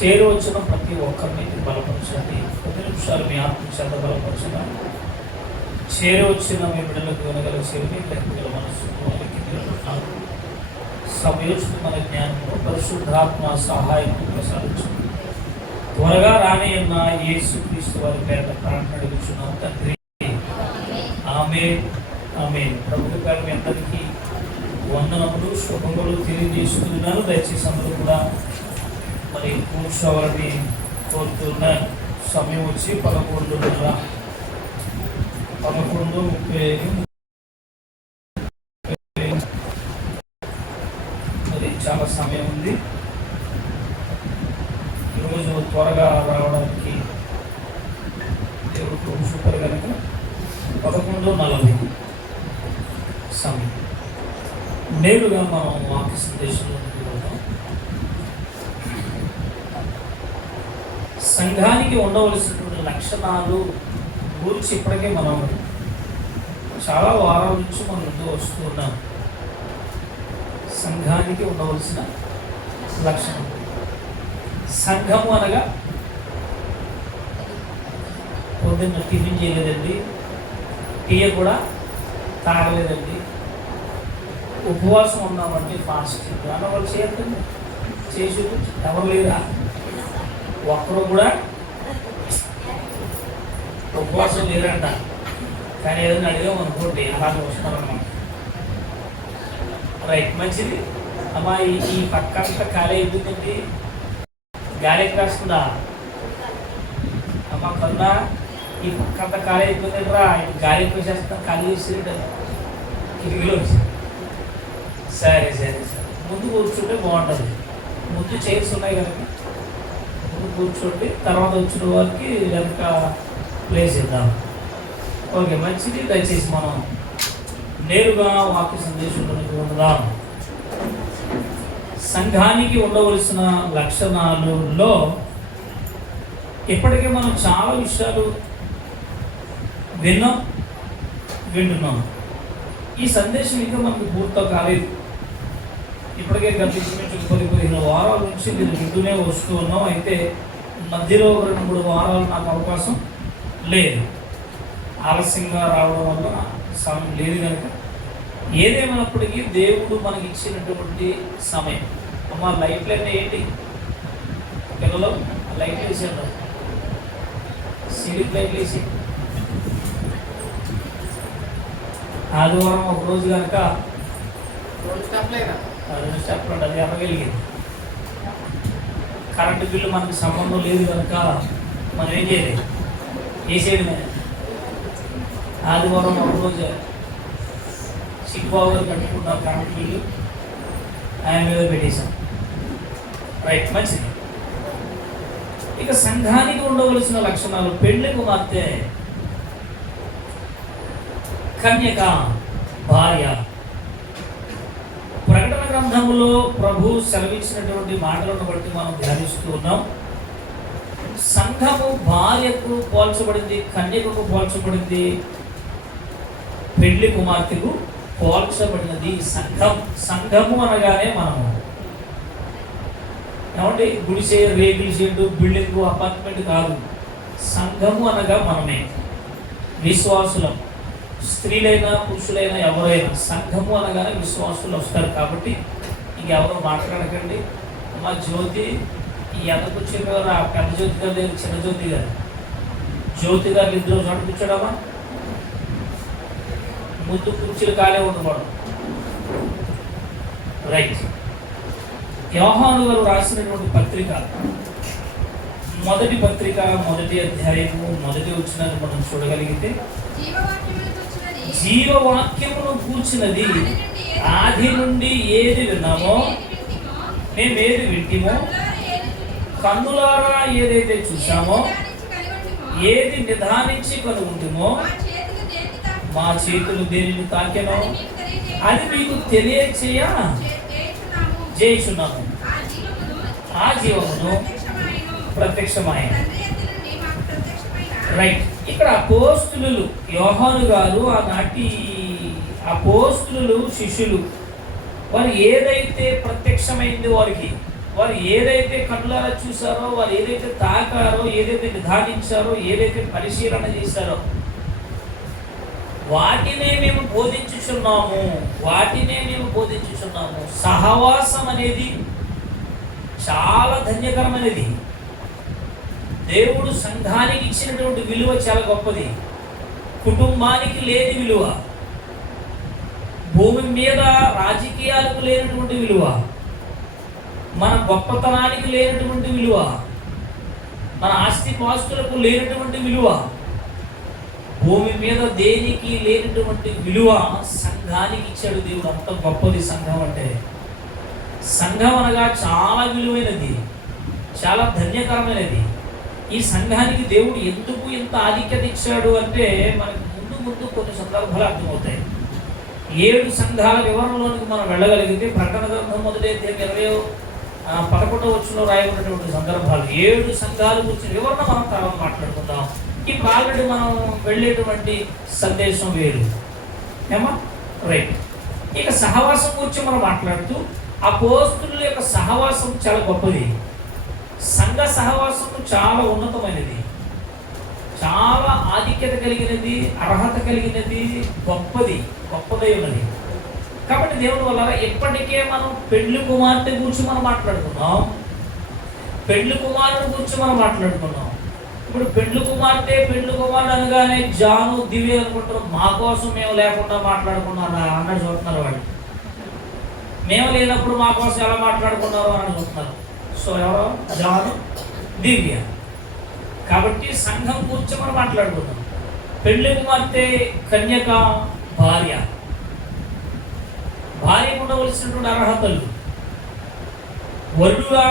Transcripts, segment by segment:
చేరవచ్చిన ప్రతి ఒక్కరిని బలపరచండి. 10 నిమిషాలు మీ ఆత్మ చేత బలపరచగా చేరవచ్చిన మీ బిడ్డలకు వినగల చెవిని గ్రహించగల మనస్సు సమయోచితమైన జ్ఞానంలో పరిశుద్ధాత్మ సహాయం ప్రసాదించండి. త్వరగా రానియన్న యేసుక్రీస్తు వారి పేరిట ప్రార్థన అడుగుచున్నాం తండ్రి. ఆమేన్ ఆమేన్. ప్రభు గారు మీ అందరికీ వందనములు శుభములు తెలియజేస్తున్నాను. దయచేసి అందరూ కూడా మరి కూర్చోవాలని కోరుతున్న సమయం వచ్చి 11:30 మరి చాలా సమయం ఉంది. ఈరోజు త్వరగా రావడానికి దేవుడు చూపారు కనుక 11:40 సమయం. నేరుగా మనం వాక్య సందేశంలోకి వెళ్దాం. సంఘానికి ఉండవలసినటువంటి లక్షణాలు గురించి ఇప్పటికే మనం చాలా వారాల నుంచి మనం ముందు వస్తూ ఉన్నాం. సంఘానికి ఉండవలసిన లక్షణం. సంఘము అనగా పొద్దున్న టిఫిన్ చేయలేదండి, టీ కూడా తాగలేదండి, ఉపవాసం ఉన్నామంటే ఫాస్టింగ్ అన్న వాళ్ళు చేయకండి. చేసి ఎవరు లేదా? ఒక్కరు కూడా ఉపవాసం లేరంట. కానీ ఏదైనా అడిగామనుకోండి అలాగే వస్తున్నారన్నమాట. రైట్, మంచిది. అమ్మా ఈ పక్కంతా ఖాళీ అయిపోయిందండి, గాలి రాస్తుందా? అమ్మ కన్నా ఈ పక్కంతా ఖాళీ అయిపోయిందండి రా, గాలి వేసేస్తాం, ఖాళీ చేసి కిటికీలో వచ్చి. సరే సరే సరే, ముందు కూర్చుంటే బాగుంటుంది. ముందు చైర్స్ ఉన్నాయి కనుక ముందు కూర్చోండి, తర్వాత వచ్చిన వారికి వెనక ప్లేస్ ఇద్దాం. ఓకే, మంచిది. దయచేసి మనం నేరుగా వాక్య సందేశంలోకి ఉందాం. సంఘానికి ఉండవలసిన లక్షణాలలో ఇప్పటికే మనం చాలా విషయాలు వింటున్నాం. ఈ సందేశం ఇంకా మనకు పూర్తి కాలేదు. ఇప్పటికే గత 10-15 వారాల నుంచి నేను వింటూనే వస్తూ ఉన్నాం. అయితే మధ్యలో 2-3 వారాలు నాకు అవకాశం లేదు, ఆలస్యంగా రావడం వల్ల సమయం లేదు కనుక ఏదేమైనప్పటికీ దేవుడు మనకి ఇచ్చినటువంటి సమయం. అమ్మ లైట్లు అంటే ఏంటి పిల్లలు? లైట్లు వేసాడు, సీలింగ్ లైట్లు వేసి ఆదివారం ఒక రోజు కనుక 2 స్టెప్లు అది ఎమ్మగలిగింది. కరెంటు బిల్లు మనకు సంబంధం లేదు కనుక మనం ఏం చేయలేదు, వేసేయడమే. ఆదివారం ఒక రోజు సిగ్బాబు గారు కట్టుకున్న కరెంటు బిల్లు ఆయన మీద పెట్టేశాం. రైట్, మంచిది. ఇక సంఘానికి ఉండవలసిన లక్షణాలు. పెళ్లి కుమార్తె, కన్యక, భార్య. ప్రకటన గ్రంథంలో ప్రభు సెలవిచ్చినటువంటి మాటలను బట్టి మనం ధ్యానిస్తూ ఉన్నాం. సంఘము భార్యకు పోల్చబడింది, కన్యకకు పోల్చబడింది, పెళ్లి కుమార్తెకు పోల్చబడినది సంఘము అనగానే మనము ఏమంటే గుడిసే, రేకుల షెడ్డు, బిల్డింగ్, అపార్ట్మెంట్ కాదు. సంఘము అనగా మనమే, విశ్వాసులం. స్త్రీలైనా పురుషులైనా ఎవరైనా సంఘము అనగానే విశ్వాసులు వస్తారు. కాబట్టి ఇంకెవరో మాట్లాడకండి. మా జ్యోతి ఈ ఎదకొచ్చిన పెద్ద జ్యోతి గారు లేదు, చిన్న జ్యోతి గారు, జ్యోతి గారు ఇద్దరు చోట కూర్చోడమా, ముందు కుర్చీలు ఖాళీ ఉండకూడదు. రైట్. యోహాను గారు రాసినటువంటి పత్రిక, మొదటి పత్రిక, మొదటి అధ్యాయము, మొదటి వచనాన్ని మనం చూడగలిగితే, జీవవాక్యమును కూర్చున్నది ఆది నుండి ఏది విన్నామో, మేమేది వింటిమో, కన్నులారా ఏదైతే చూసామో, ఏది నిదానించి కనుగొంటుమో, మా చేతులు దేనిని తాకెనో అది మీకు తెలియచేయుచున్నాము. ఆ జీవమును ప్రత్యక్షమైన. రైట్. ఇక్కడ అపోస్తులు యోహాను గారు, ఆనాటి అపోస్తులు శిష్యులు, వారు ఏదైతే ప్రత్యక్షమైంది వారు ఏదైతే కళ్ళారా చూసారో, వారు ఏదైతే తాకారో, ఏదైతే నిదానించారో, ఏదైతే పరిశీలన చేశారో వాటినే మేము బోధించుచున్నాము. సహవాసం అనేది చాలా ధన్యకరమైనది. దేవుడు సంఘానికి ఇచ్చినటువంటి విలువ చాలా గొప్పది. కుటుంబానికి లేని విలువ, భూమి మీద రాజకీయాలకు లేనటువంటి విలువ, మన గొప్పతనానికి లేనటువంటి విలువ, మన ఆస్తిపాస్తులకు లేనటువంటి విలువ, భూమి మీద దేనికి లేనటువంటి విలువ సంఘానికి ఇచ్చాడు దేవుడు. అంత గొప్పది సంఘం అంటే. సంఘం అనగా చాలా విలువైనది, చాలా ధన్యకరమైనది. ఈ సంఘానికి దేవుడు ఎందుకు ఇంత ఆధిక్యత ఇచ్చాడు అంటే మనకు ముందు కొన్ని సందర్భాలు అర్థమవుతాయి. 7 సంఘాల వివరణలోనికి మనం వెళ్ళగలిగితే ప్రకటన గ్రంథం 11వ వచనంలో రాయబడినటువంటి సందర్భాలు 7 సంఘాల గురించి వివరణ మనం తర్వాత మాట్లాడుకుందాం. ఇప్పుడు ఆల్రెడీ మనం వెళ్ళేటువంటి సందేశం వేరు ఏమా రైట్. ఇక సహవాసం గురించి మనం మాట్లాడుతూ అపోస్తుల యొక్క సహవాసం చాలా గొప్పది. సంఘ సహవాసం చాలా ఉన్నతమైనది, చాలా ఆధిక్యత కలిగినది, అర్హత కలిగినది, గొప్పదై ఉన్నది. కాబట్టి దేవుడి వల్ల ఇప్పటికే మనం పెళ్లి కుమార్తె గురించి మనం మాట్లాడుకున్నాం, పెళ్లి కుమారుడు గురించి మనం మాట్లాడుకున్నాం. ఇప్పుడు పెళ్లి కుమారుడు అనగానే జాను దివ్య అనుకుంటారు. మా కోసం మేము లేకుండా మాట్లాడుకున్నారా అన్నట్టు చూస్తున్నారు వాళ్ళు. మేము లేనప్పుడు మా కోసం ఎలా మాట్లాడుకున్నారు అని చూస్తున్నారు. సో ఎవరో జాను దివ్య. కాబట్టి సంఘం గురించి మనం మాట్లాడుకుందాం. పెళ్లి కుమార్తె కన్యక భార్య ఉండవలసినటువంటి అర్హతలు, వరుడుగా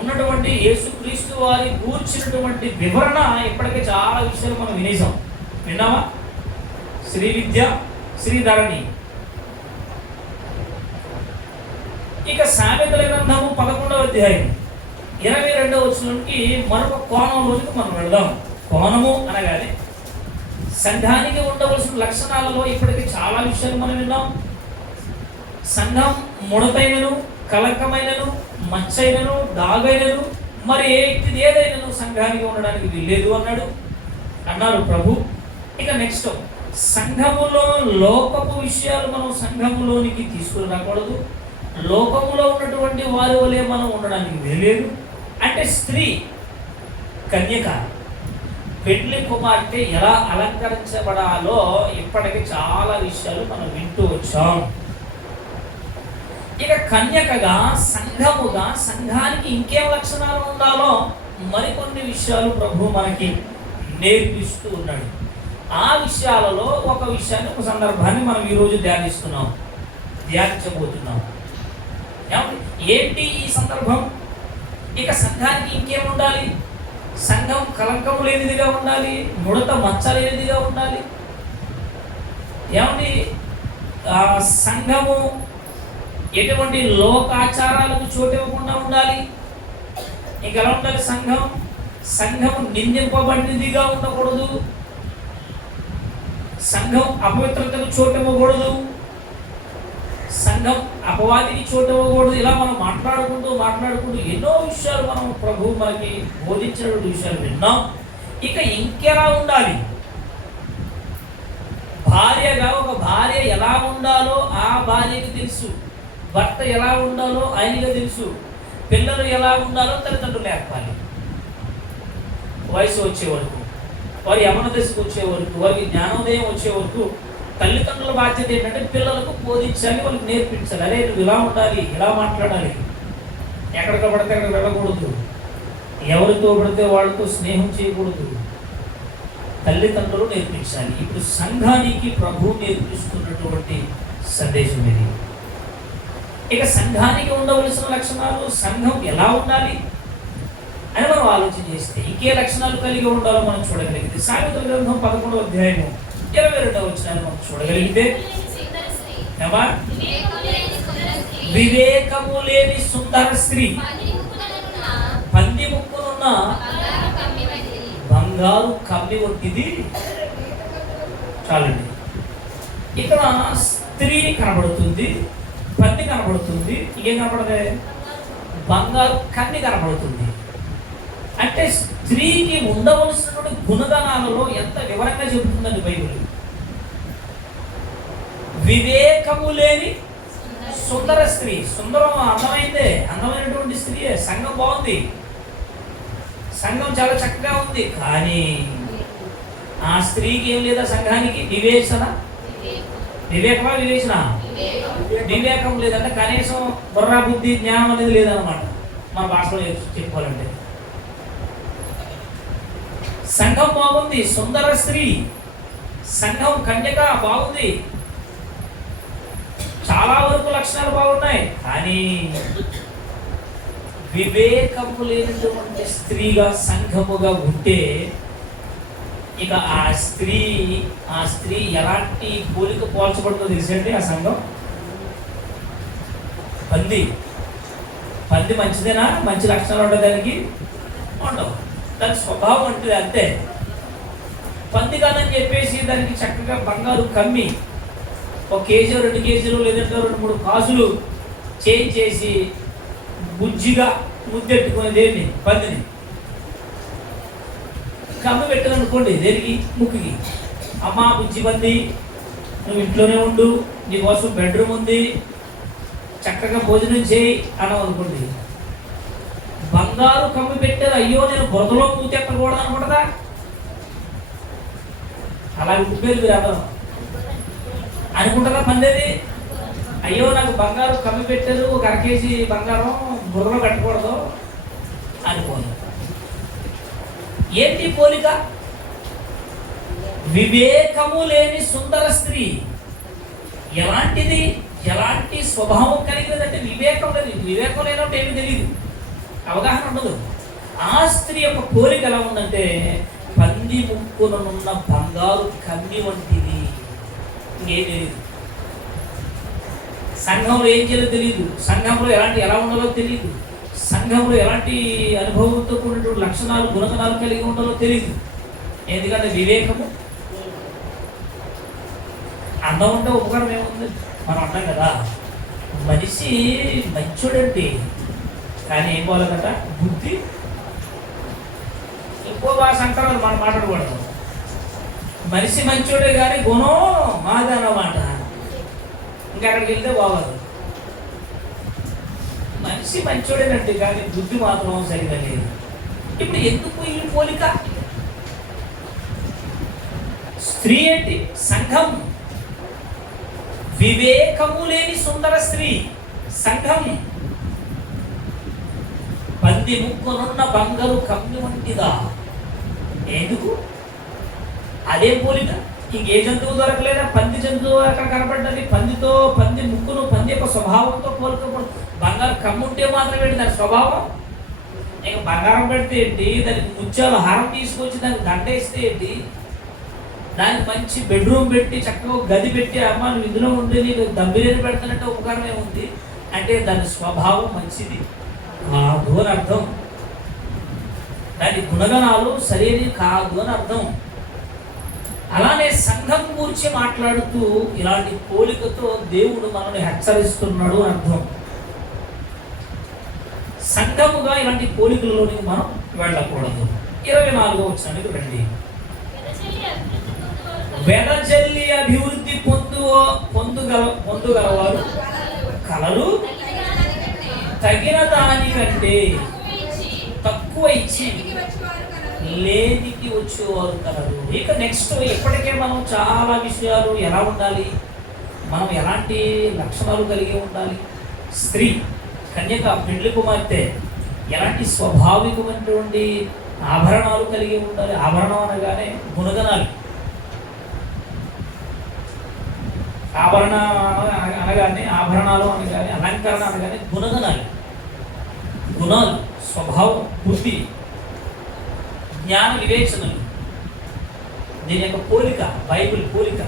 ఉన్నటువంటి యేసుక్రీస్తు వారి కూర్చున్నటువంటి వివరణ ఇప్పటికే చాలా విషయాలు మనం విన్నామా? శ్రీ విద్య, శ్రీధరణి. ఇక సామెతల గ్రంథము 11వ అధ్యాయం 22వ వచనంకి మరొక కోణంలోకి మనం వెళ్దాం. కోణము అనగానే సంఘానికి ఉండవలసిన లక్షణాలలో ఇప్పటికీ చాలా విషయాలు మనం విన్నాం. సంఘం ముడతైనను, కలకమైనను, మచ్చైనను, దాగైనను, మరి ఏదైనాను సంఘానికి ఉండడానికి వీల్లేదు అన్నారు ప్రభు. ఇక నెక్స్ట్, సంఘములో లోకపు విషయాలు మనం సంఘములోనికి తీసుకుని రాకూడదు. లోకములో ఉన్నటువంటి వారి వలె మనం ఉండడానికి వీల్లేదు. అంటే స్త్రీ కన్యక, పెళ్లి కుమార్తె ఎలా అలంకరించబడాలో ఇప్పటికి చాలా విషయాలు మనం వింటూ వచ్చాం. ఇక కన్యకగా, సంఘముగా, సంఘానికి ఇంకేం లక్షణాలు ఉండాలో మరికొన్ని విషయాలు ప్రభు మనకి నేర్పిస్తూ ఉన్నాడు. ఆ విషయాలలో ఒక సందర్భాన్ని మనం ఈరోజు ధ్యానించబోతున్నాం. ఏంటి ఈ సందర్భం? ఇక సంఘానికి ఇంకేం ఉండాలి? సంఘం కలంకం లేనిదిగా ఉండాలి, ముడత మచ్చ లేనిదిగా ఉండాలి. సంఘము ఎటువంటి లోకాచారాలకు చోటు ఇవ్వకుండా ఉండాలి. ఇంకెలా ఉండాలి? సంఘము నిందింపబడినదిగా ఉండకూడదు, సంఘం అపవిత్రతకు చోటు ఇవ్వకూడదు, సంఘం అపవాదికి చోటు ఇవ్వకూడదు. ఇలా మనం మాట్లాడుకుంటూ ఎన్నో విషయాలు మనం ప్రభు మనకి బోధించినటువంటి విషయాలు విన్నాం. ఇక ఇంకెలా ఉండాలి? భార్యగా ఒక భార్య ఎలా ఉండాలో ఆ భార్యకి తెలుసు, భర్త ఎలా ఉండాలో ఆయనగా తెలుసు, పిల్లలు ఎలా ఉండాలో తల్లిదండ్రులు నేర్పాలి. వయసు వచ్చే వరకు, వారి యమన దశకు వచ్చే వరకు, వారికి జ్ఞానోదయం వచ్చే వరకు తల్లిదండ్రుల బాధ్యత ఏంటంటే పిల్లలకు బోధించాలి, వాళ్ళకి నేర్పించాలి. అరే నువ్వు ఇలా ఉండాలి, ఇలా మాట్లాడాలి, ఎక్కడికి పడితే అక్కడ వెళ్ళకూడదు, ఎవరితో పడితే వాళ్ళతో స్నేహం చేయకూడదు. తల్లిదండ్రులు నేర్పించాలి. ఇప్పుడు సంఘానికి ప్రభు నేర్పిస్తున్నటువంటి సందేశం ఇది. ఇక సంఘానికి ఉండవలసిన లక్షణాలు, సంఘం ఎలా ఉండాలి అని మనం ఆలోచన చేస్తే ఇంకే లక్షణాలు కలిగి ఉండాలో మనం చూడగలిగితే సామెతల గ్రంథం 11వ అధ్యాయము 22వ వచనాన్ని మనం చూడగలిగితే, వివేకము లేని సుందర స్త్రీ పంది ముక్కునున్న బంగారు కమ్మి వంటిది. చాలండి. ఇక్కడ స్త్రీ కనబడుతుంది, పంది కనబడుతుంది, ఇంకేం కనబడదే? బంగారు కన్ను కనబడుతుంది. అంటే స్త్రీకి ఉండవలసినటువంటి గుణగణాలలో ఎంత వివరంగా చెబుతుందండి బైబిల్. వివేకము లేని సుందర స్త్రీ. సుందరం అందమైందే, అందమైనటువంటి స్త్రీయే. సంఘం బాగుంది, సంఘం చాలా చక్కగా ఉంది. కానీ ఆ స్త్రీకి ఏం లేదా? సంఘానికి వివేచన, వివేకమా వివేచన? వివేకం లేదంటే కనీసం బుర్రా బుద్ధి జ్ఞానం అనేది లేదన్నమాట మన భాషలో చెప్పుకోవాలంటే. సంఘం బాగుంది, సుందర స్త్రీ, సంఘం కన్యక బాగుంది, చాలా వరకు లక్షణాలు బాగున్నాయి. కానీ వివేకము లేనటువంటి స్త్రీగా సంఘముగా ఉంటే ఇక ఆ స్త్రీ ఎలాంటి పోలిక పోల్చబడుతుందో తెలుసండి. ఆ సంఘం పంది మంచిదేనా? మంచి లక్షణాలు ఉంటాయి దానికి? ఉండవు. దాని స్వభావం అంటే అంతే. పంది కాదని చెప్పేసి దానికి చక్కగా బంగారు కమ్మి 1 కేజీ 2 కేజీలు లేదంటే 2-3 కాసులు చేసి బుజ్జిగా ముద్దెట్టుకునేదేంటి? పందిని కమ్మి పెట్టాలనుకోండి. దేనికి? ముక్కుకి. అమ్మా బుజ్జి పంది, నువ్వు ఇంట్లోనే ఉండు, నీకోసం బెడ్రూమ్ ఉంది, చక్కగా భోజనం చేయి అన్నావు అనుకోండి. బంగారు కమ్మి పెట్టారు, అయ్యో నేను బురదలో మూతెక్కకూడదు అనుకుంటుందా? అలా ఉప్పిపోయి మీరు అందరం అనుకుంటారా? పందేది అయ్యో నాకు బంగారు కమ్మి పెట్టారు, 1 కేజీ బంగారం బుర్రలో కట్టకూడదు అనుకోను. ఏంటి పోలిక? వివేకము లేని సుందర స్త్రీ. ఎలాంటిది? ఎలాంటి స్వభావం కలిగినదంటే వివేకం లేదు. వివేకం లేనప్పుడు ఏమీ తెలియదు, అవగాహన ఉండదు. ఆ స్త్రీ యొక్క పోలిక ఎలా ఉందంటే పంది ముక్కునున్న బంగారు కమ్మి వంటిది. ఇంకేం తెలియదు. సంఘంలో ఏం చేయాలో తెలియదు, సంఘంలో ఎలా ఉండాలో తెలియదు, సంఘంలో ఎలాంటి అనుభవంతో కూడినటువంటి లక్షణాలు గుణగణాలు కలిగి ఉండాలో తెలియదు. ఎందుకంటే వివేకము. అందం ఉంటే ఉపకారం ఏముంది? మనం అంటాం కదా, మనిషి మంచోడంటే, కానీ ఏం పోలేదట? బుద్ధి. ఇంకో భాష అంటారు, అది మనం మాట్లాడకూడదు. మనిషి మంచోడే కానీ గుణం మాదన్నమాట. ఇంకా అక్కడికి వెళ్తే బాగోదు. మనిషి మంచోడేనంటే కానీ బుద్ధి మాత్రం సరిగా లేదు. ఇప్పుడు ఎందుకు ఈ పోలిక? స్త్రీ ఏంటి? సంఘం. వివేకము లేని సుందర స్త్రీ సంఘం. పంది ముక్కునున్న బంగారు కమ్మి వంటిదా. ఎందుకు? అదే పోలిక. ఇంకే జంతువు దొరకలేదా? పంది జంతువు అక్కడ కనపడ్డది. పంది ముక్కును, పంది యొక్క స్వభావంతో పోలికపడు. బంగారు కమ్ము ఉంటే మాత్రం ఏంటి దాని స్వభావం? ఇంకా బంగారం పెడితే ఏంటి? దానికి ముత్యాలు హారం తీసుకొచ్చి దానికి దండ వేస్తే ఏంటి? దానికి మంచి బెడ్రూమ్ పెట్టి చక్కగా గది పెట్టి అమ్మ నువ్వు ఇందులో ఉండి నీకు దమ్మిరేని పెడతానంటే ఉపకారం ఏముంది? అంటే దాని స్వభావం మంచిది కాదు అని అర్థం. దాని గుణగణాలు సరైనవి కాదు అని అర్థం. అలానే సంఘం గురించి మాట్లాడుతూ ఇలాంటి పోలికతో దేవుడు మనల్ని హెచ్చరిస్తున్నాడు అని అర్థం. సంఘముగా ఇలాంటి పోలికలలోనికి మనం వెళ్ళకూడదు. 24వ వచనానికి రండి. వెదజల్లి అభివృద్ధి పొందుగలవారు కలలు తగిన దానికంటే తక్కువ ఇచ్చి లేనికి వచ్చేవారు కలరు. ఇక నెక్స్ట్ ఇప్పటికే మనం చాలా విషయాలు ఎలా ఉండాలి, మనం ఎలాంటి లక్షణాలు కలిగి ఉండాలి, స్త్రీ కన్యక పెండ్లి కుమార్తె ఎలాంటి స్వాభావికమైనటువంటి ఆభరణాలు కలిగి ఉండాలి. ఆభరణం అనగానే గుణగణాలు. ఆభరణాలు అనగానే అలంకరణ అనగానే గుణగణాలు, స్వభావం, బుద్ధి, జ్ఞాన వివేచనలు. దీని యొక్క పోలిక, బైబిల్ పోలిక.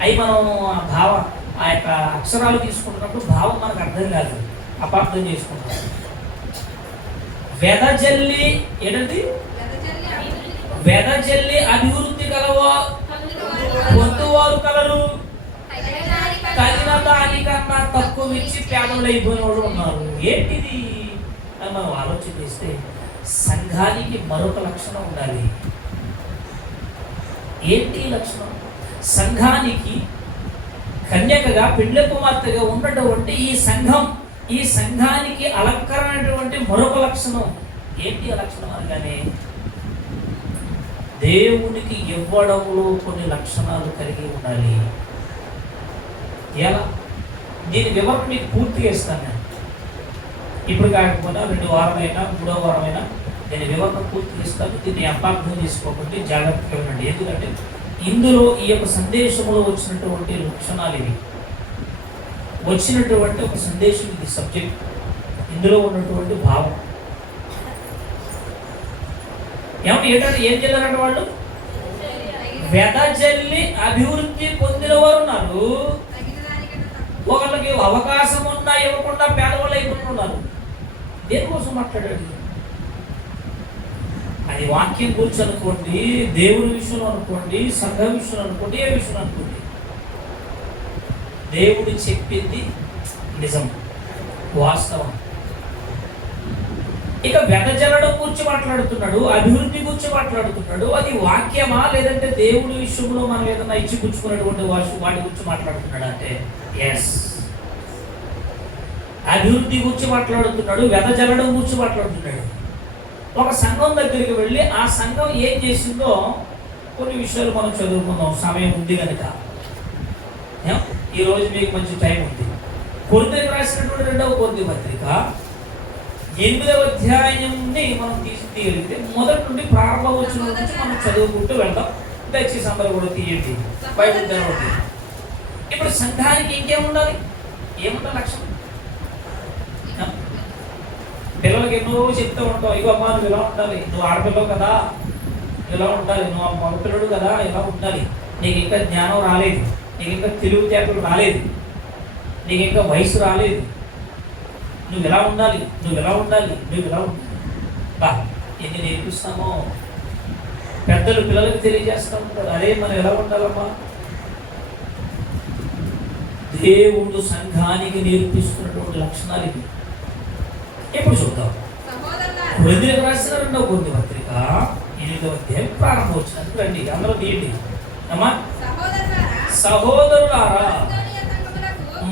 అవి మనం ఆ యొక్క అక్షరాలు తీసుకుంటున్నప్పుడు భావం మనకు అర్థం కాదు, అపార్థం చేసుకుంటాం. వెదజల్లి ఏంటండి? వెదజల్లి అభివృద్ధి పొందువారు కలరు, తగిన దానికన్నా తక్కువ ఇచ్చి పేదలైపోయిన వాళ్ళు ఉన్నారు. ఏంటిది అని మనం ఆలోచన చేస్తే సంఘానికి మరొక లక్షణం ఉండాలి. ఏంటి లక్షణం? సంఘానికి కన్యకగా పెండ్లి కుమార్తెగా ఉన్నటువంటి ఈ సంఘానికి అలంకరణటువంటి మరొక లక్షణం ఏంటి? ఆ లక్షణం అనగానే దేవునికి ఇవ్వడంలో కొన్ని లక్షణాలు కలిగి ఉండాలి. ఎలా? దీని వివరణ మీకు పూర్తిగా ఇస్తాను నేను. ఇప్పుడు కాకపోయినా 2 వారమైనా 3వ వారమైనా దీని వివరణ పూర్తిగా ఇస్తాను. దీన్ని అపార్థం చేసుకోకుండా జాగ్రత్తగా ఉండండి. ఎందుకంటే ఇందులో ఈ యొక్క సందేశంలో వచ్చినటువంటి లక్షణాలు ఇవి, వచ్చినటువంటి ఒక సందేశం, ఇది సబ్జెక్ట్, ఇందులో ఉన్నటువంటి భావం. ఏంటంటే ఏం చేయాలంటే వాళ్ళు వెదజల్లి అభివృద్ధి పొందిన వారు ఉన్నారు, ఒకళ్ళకి అవకాశం ఉన్నా ఇవ్వకుండా పేదవాళ్ళు అయిపోతున్నారు. దేనికోసం మాట్లాడాడు? అది వాక్యం గురించి అనుకోండి, దేవుని విషయంలో అనుకోండి, సంఘం విషయంలో అనుకోండి, ఏ విషయంలో అనుకోండి, దేవుడు చెప్పింది నిజం, వాస్తవం. ఇక వెదజల్లడం గురించి మాట్లాడుతున్నాడు, అభివృద్ధి గురించి మాట్లాడుతున్నాడు. అది వాక్యమా లేదంటే దేవుడి విషయంలో మనం ఏదైనా ఇచ్చి పుచ్చుకున్నటువంటి వాటి గురించి మాట్లాడుతున్నాడు అంటే ఎస్, అభివృద్ధి గురించి మాట్లాడుతున్నాడు, వెదజల్లడం గురించి మాట్లాడుతున్నాడు. ఒక సంఘం దగ్గరికి వెళ్ళి ఆ సంఘం ఏం చేసిందో కొన్ని విషయాలు మనం చదువుకుందాం, సమయం ఉంది కనుక. ఈరోజు మీకు మంచి టైం ఉంది. కొరింథీయులకు రాసినటువంటి 2వ కొరింథీ పత్రిక 8వ అధ్యాయంని మనం తీయగలిగితే మొదటి నుండి ప్రారంభ వచనం నుంచి మనం చదువుకుంటూ వెళ్దాం. దయచేసి అందరూ కూడా తీయండి, బైబిల్ తెరవండి. ఇప్పుడు సంఘానికి ఇంకేముండాలి? ఏముండాలి లక్ష్యం? పిల్లలకి ఎన్నో చెప్తూ ఉంటావు, ఇగో అమ్మా నువ్వు ఇలా ఉండాలి, నువ్వు ఆడపిల్లవు కదా ఇలా ఉండాలి, నువ్వు మగపిల్లడు కదా ఇలా ఉండాలి, నీకు ఇంకా జ్ఞానం రాలేదు, నీకు ఇంకా తెలివితేటలు రాలేదు, నీకు ఇంకా వయసు రాలేదు, నువ్వు ఎలా ఉండాలి, నువ్వు ఎలా ఉండాలి, నువ్వు ఎలా ఉండాలి. బా ఎన్ని నేర్పిస్తామో పెద్దలు పిల్లలకు తెలియజేస్తూ ఉంటారు. అదే మనం ఎలా ఉండాలమ్మా? దేవుడు సంఘానికి నేర్పిస్తున్నటువంటి లక్షణాలు ఇవి. ఎప్పుడు చూద్దాం. కొరింథీయులకు రాసిన 2వ కొరింథీ పత్రిక 8వ అధ్యాయం ప్రారంభం వచ్చినట్టు రండి, అందరూ తీయండి అమ్మా. సహోదరులారా,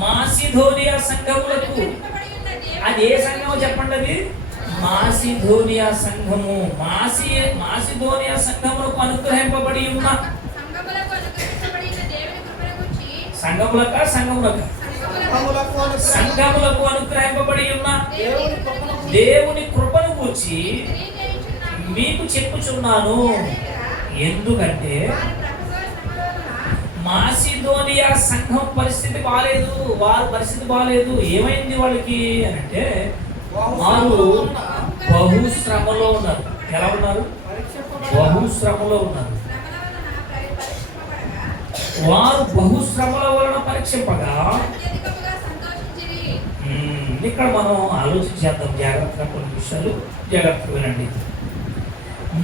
మాసిధోనియా సంఘములకు, అది ఏ సంఘమో చెప్పండి? అది మాసిధోనియా సంఘము. మాసిధోనియా సంఘములకు అనుగ్రహింపబడి ఉన్న సంఘములకు అనుగ్రహింపబడి ఉన్న దేవుని కృపను గూర్చి మీకు చెప్పుచున్నాను. ఎందుకంటే మాసిధోనియా సంఘం పరిస్థితి బాలేదు, వారి పరిస్థితి బాలేదు. ఏమైంది వాళ్ళకి అని అంటే వారు బహుశ్రమలో ఉన్నారు. ఎలా ఉన్నారు? బహుశ్రమలో ఉన్నారు. వారు బహుశ్రమల వలన పరీక్షింపగా, ఇక్కడ మనం ఆలోచించేద్దాం జాగ్రత్తగా, కొన్ని విషయాలు జాగ్రత్తగా వినండి.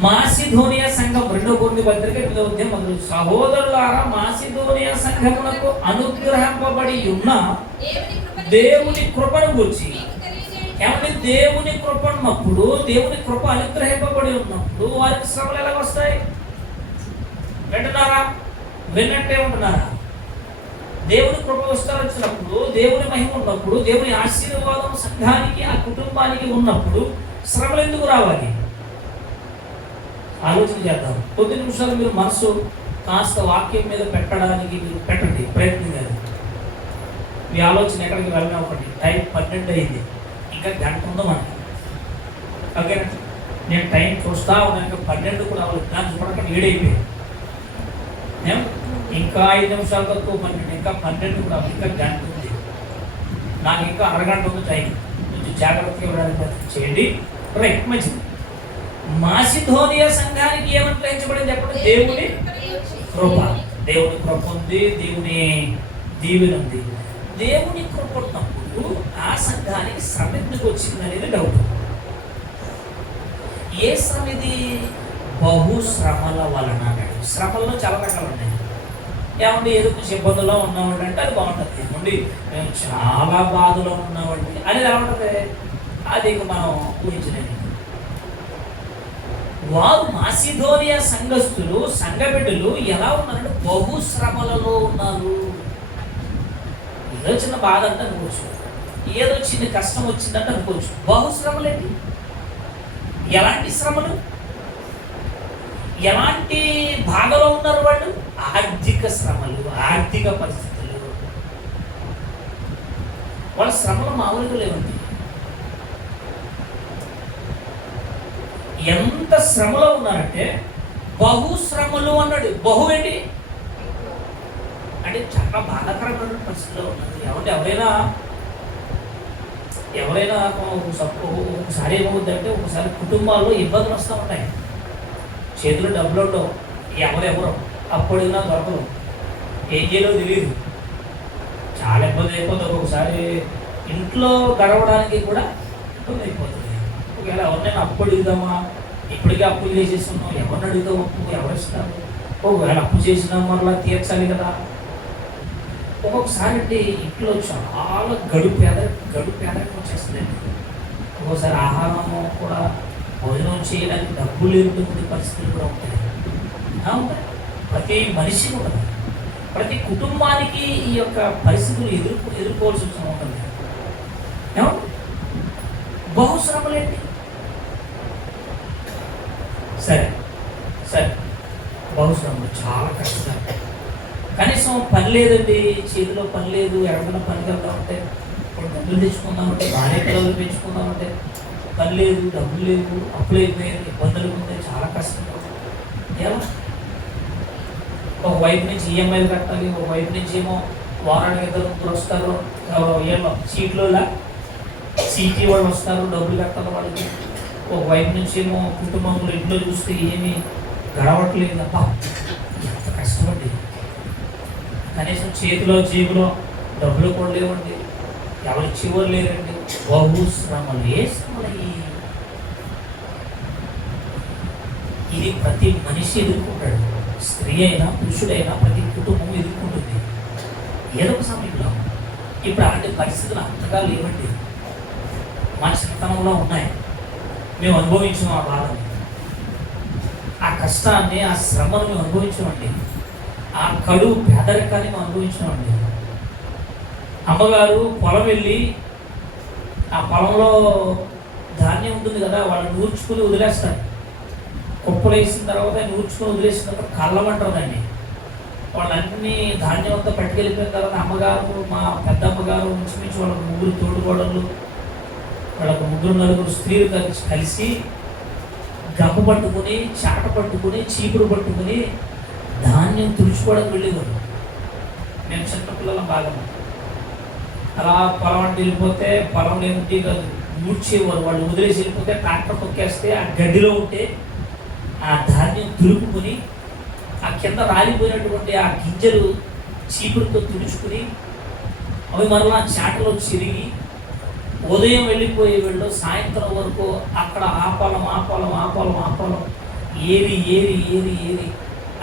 మాసిధోనియా సంఘం 2వ కొరింథీ పత్రిక 8వ అధ్యాయం మొదలు, సహోదరులారా, మాసిధోనియా సంఘమునకు అనుగ్రహింపబడి ఉన్న దేవుని కృపను గురించి. ఏమంటే దేవుని కృప ఉన్నప్పుడు, దేవుని కృప అనుగ్రహింపబడి ఉన్నప్పుడు వారికి శ్రమలు ఎలాగొస్తాయి? వింటున్నారా? విన్నట్టే ఉంటున్నారా? దేవుని కృప విస్తరించినప్పుడు, దేవుని మహిమ ఉన్నప్పుడు, దేవుని ఆశీర్వాదం సంఘానికి, ఆ కుటుంబానికి ఉన్నప్పుడు శ్రమలు ఎందుకు రావాలి? ఆలోచన చేద్దాం. కొద్ది నిమిషాలు మీరు మనసు కాస్త వాక్యం మీద పెట్టడానికి మీరు పెట్టండి, ప్రయత్నించాలి. మీ ఆలోచన ఎక్కడికి వెళ్ళినా ఒకటి. టైం 12 అయింది, ఇంకా గంట ఉందో మనకి. ఓకే, నేను టైం చూస్తా ఉన్నాను, ఇంకా 12 కూడా అవ్వలేదు. దాన్ని చూడక 7 అయిపోయింది. ఇంకా 5 నిమిషాలు తక్కువ 12, ఇంకా 12 కూడా, ఇంకా గంట ఉంది. నాకు ఇంకా అరగంట ఉంది టైం. కొంచెం జాగ్రత్తగా వెళ్ళడానికి చేయండి. రైట్, మంచిది. మాసిధోనియా సంఘానికి ఏమనుగ్రహించబడింది చెప్పండి? దేవుని కృప. దేవుని కృప ఉంది, దేవుని దీవెన ఉంది. దేవుని కృప ఉన్నప్పుడు ఆ సంఘానికి శ్రమ ఎందుకు వచ్చింది అనేది డౌట్. ఏ శ్రమ ఇది? బహు శ్రమల వలన అన్నాడు. శ్రమల్లో చాలా రకాలు ఉన్నాయి. ఏమంటే ఏదో కొంచెం ఇబ్బందుల్లో ఉన్నామండి అంటే అది బాగుంటుంది. ఏమండి మేము చాలా బాధలో ఉన్నామండి అనేది ఎలా ఉంటుంది, అది ఇంక మనం ఊహించలేదు. వారు మాసిదోనియా సంఘస్థులు సంఘ బిడ్డలు ఎలా ఉన్నారంటే బహుశ్రమలలో ఉన్నారు. ఏదో చిన్న బాధ అంటే అనుకోవచ్చు, ఏదో చిన్న కష్టం వచ్చిందంటే అనుకోవచ్చు. బహుశ్రమలు ఏంటి? ఎలాంటి శ్రమలు? ఎలాంటి బాధలో ఉన్నారు వాళ్ళు? ఆర్థిక శ్రమలు, ఆర్థిక పరిస్థితులు. వాళ్ళ శ్రమలు మామూలుగా లేవండి. ఎంత శ్రమలో ఉన్నారంటే బహుశ్రమలు అన్నాడు. బహు ఏంటి అంటే చాలా బాధాకరమైన పరిస్థితిలో ఉన్నారు. ఎవరైనా ఒకసారి ఏమవుతుందంటే ఒకసారి కుటుంబాల్లో ఇబ్బందులు వస్తూ ఉంటాయి. చేతులు డబ్బులు ఉండవు, ఎవరెవరు అప్పుడున్నా దొరకదు, ఏం చేయాలో తెలియదు, చాలా ఇబ్బంది అయిపోతుంది. ఒక్కొక్కసారి ఇంట్లో గడవడానికి కూడా ఇబ్బంది అయిపోతుంది. ఒకవేళ ఎవరినైనా అప్పు అడుగుదామా, ఇప్పటికే అప్పులు చేసేస్తున్నాం, ఎవరిని అడుగుతాం, అప్పు ఎవరు ఇస్తారు? ఒకవేళ అప్పు చేసినా మరలా తీర్చాలి కదా. ఒక్కొక్కసారి అంటే ఇంట్లో చాలా పేదరికం వచ్చేస్తుందండి. ఒక్కోసారి ఆహారం కూడా భోజనం చేయడానికి డబ్బులు లేనటువంటి పరిస్థితులు కూడా ఉంటాయి. ప్రతి మనిషికి ఉంటుంది, ప్రతి కుటుంబానికి ఈ యొక్క పరిస్థితులు ఎదుర్కోవాల్సి ఉంటుంది. బహుశ్రమలేంటి? సరే బహుశ్రమలు చాలా కష్టం. కనీసం పని లేదండి, చేతిలో పని లేదు, ఎవరైనా పనికి వెళ్తా ఉంటే ఇప్పుడు డబ్బులు తెచ్చుకుందామంటే, భార్య పిల్లలు పెంచుకుందామంటే పని లేదు, డబ్బులు లేవు, అప్పులు అయిపోయాయి, ఇబ్బందులు ఉంటాయి, చాలా కష్టం. ఎలా? ఒక వైపు నుంచి ఈఎంఐలు కట్టాలి, ఒక వైపు నుంచి ఏమో వారానికి ఇద్దరు ముగ్గురు వస్తారు, ఏమో సీటీ వాళ్ళు వస్తారు, డబ్బులు కట్టాలి వాళ్ళకి. ఒక వైపు నుంచి ఏమో కుటుంబంలో ఇంట్లో చూస్తే ఏమీ గడవట్లేదు. అబ్బా ఎంత కష్టపడి, కనీసం చేతిలో జేబులో డబ్బులు కూడా లేవండి, ఎవరి చివరు లేరండి. బహుశ్రమలు. ఏ శ్రమలు? ఇది ప్రతి మనిషి ఎదుర్కొంటాడు. స్త్రీ అయినా పురుషుడైనా ప్రతి కుటుంబం ఎదుర్కొంటుంది ఏదో ఒక సమయంలో. ఇప్పుడు అలాంటి పరిస్థితులు అంతగా లేవండి, మా చిన్నతనంలో ఉన్నాయి. మేము అనుభవించాం ఆ బాధని, ఆ కష్టాన్ని, ఆ శ్రమను మేము అనుభవించామండి. ఆ కడు పేదరికాన్ని మేము అనుభవించామండి. అమ్మగారు పొలం వెళ్ళి ఆ పొలంలో ధాన్యం ఉంటుంది కదా, వాళ్ళు నూర్చుకుని వదిలేస్తారు. కుప్పలు వేసిన తర్వాత నూర్చుకుని వదిలేసిన తర్వాత కళ్ళమంటారు దాన్ని. వాళ్ళన్నీ ధాన్యం అంతా పట్టుకెళ్ళిపోయిన తర్వాత అమ్మగారు, మా పెద్దమ్మగారు, ఇంచుమించు వాళ్ళకు ముగ్గురు తోడుకోడళ్ళు, వాళ్ళకు నలుగురు స్త్రీలు కలిసి గంప పట్టుకుని, చాట పట్టుకుని, చీపురు పట్టుకుని ధాన్యం తుడుచుకోవడానికి వెళ్ళేవారు. మేము చిన్నపిల్లల బాగా అలా పొలం అంటే వెళ్ళిపోతే పొలం ఏమిటి కాదు ఊడ్చేవారు. వాళ్ళు వదిలేసి వెళ్ళిపోతే ట్రాక్టర్ తొక్కేస్తే ఆ గడ్డిలో ఉంటే ఆ ధాన్యం తురుపుకొని ఆ కింద రాలిపోయినటువంటి ఆ గింజలు చీపురుతో తుడుచుకుని అవి మరలా చాటలో చిరిగి ఉదయం వెళ్ళిపోయే వెళ్ళు సాయంత్రం వరకు అక్కడ ఆపాలం ఏరి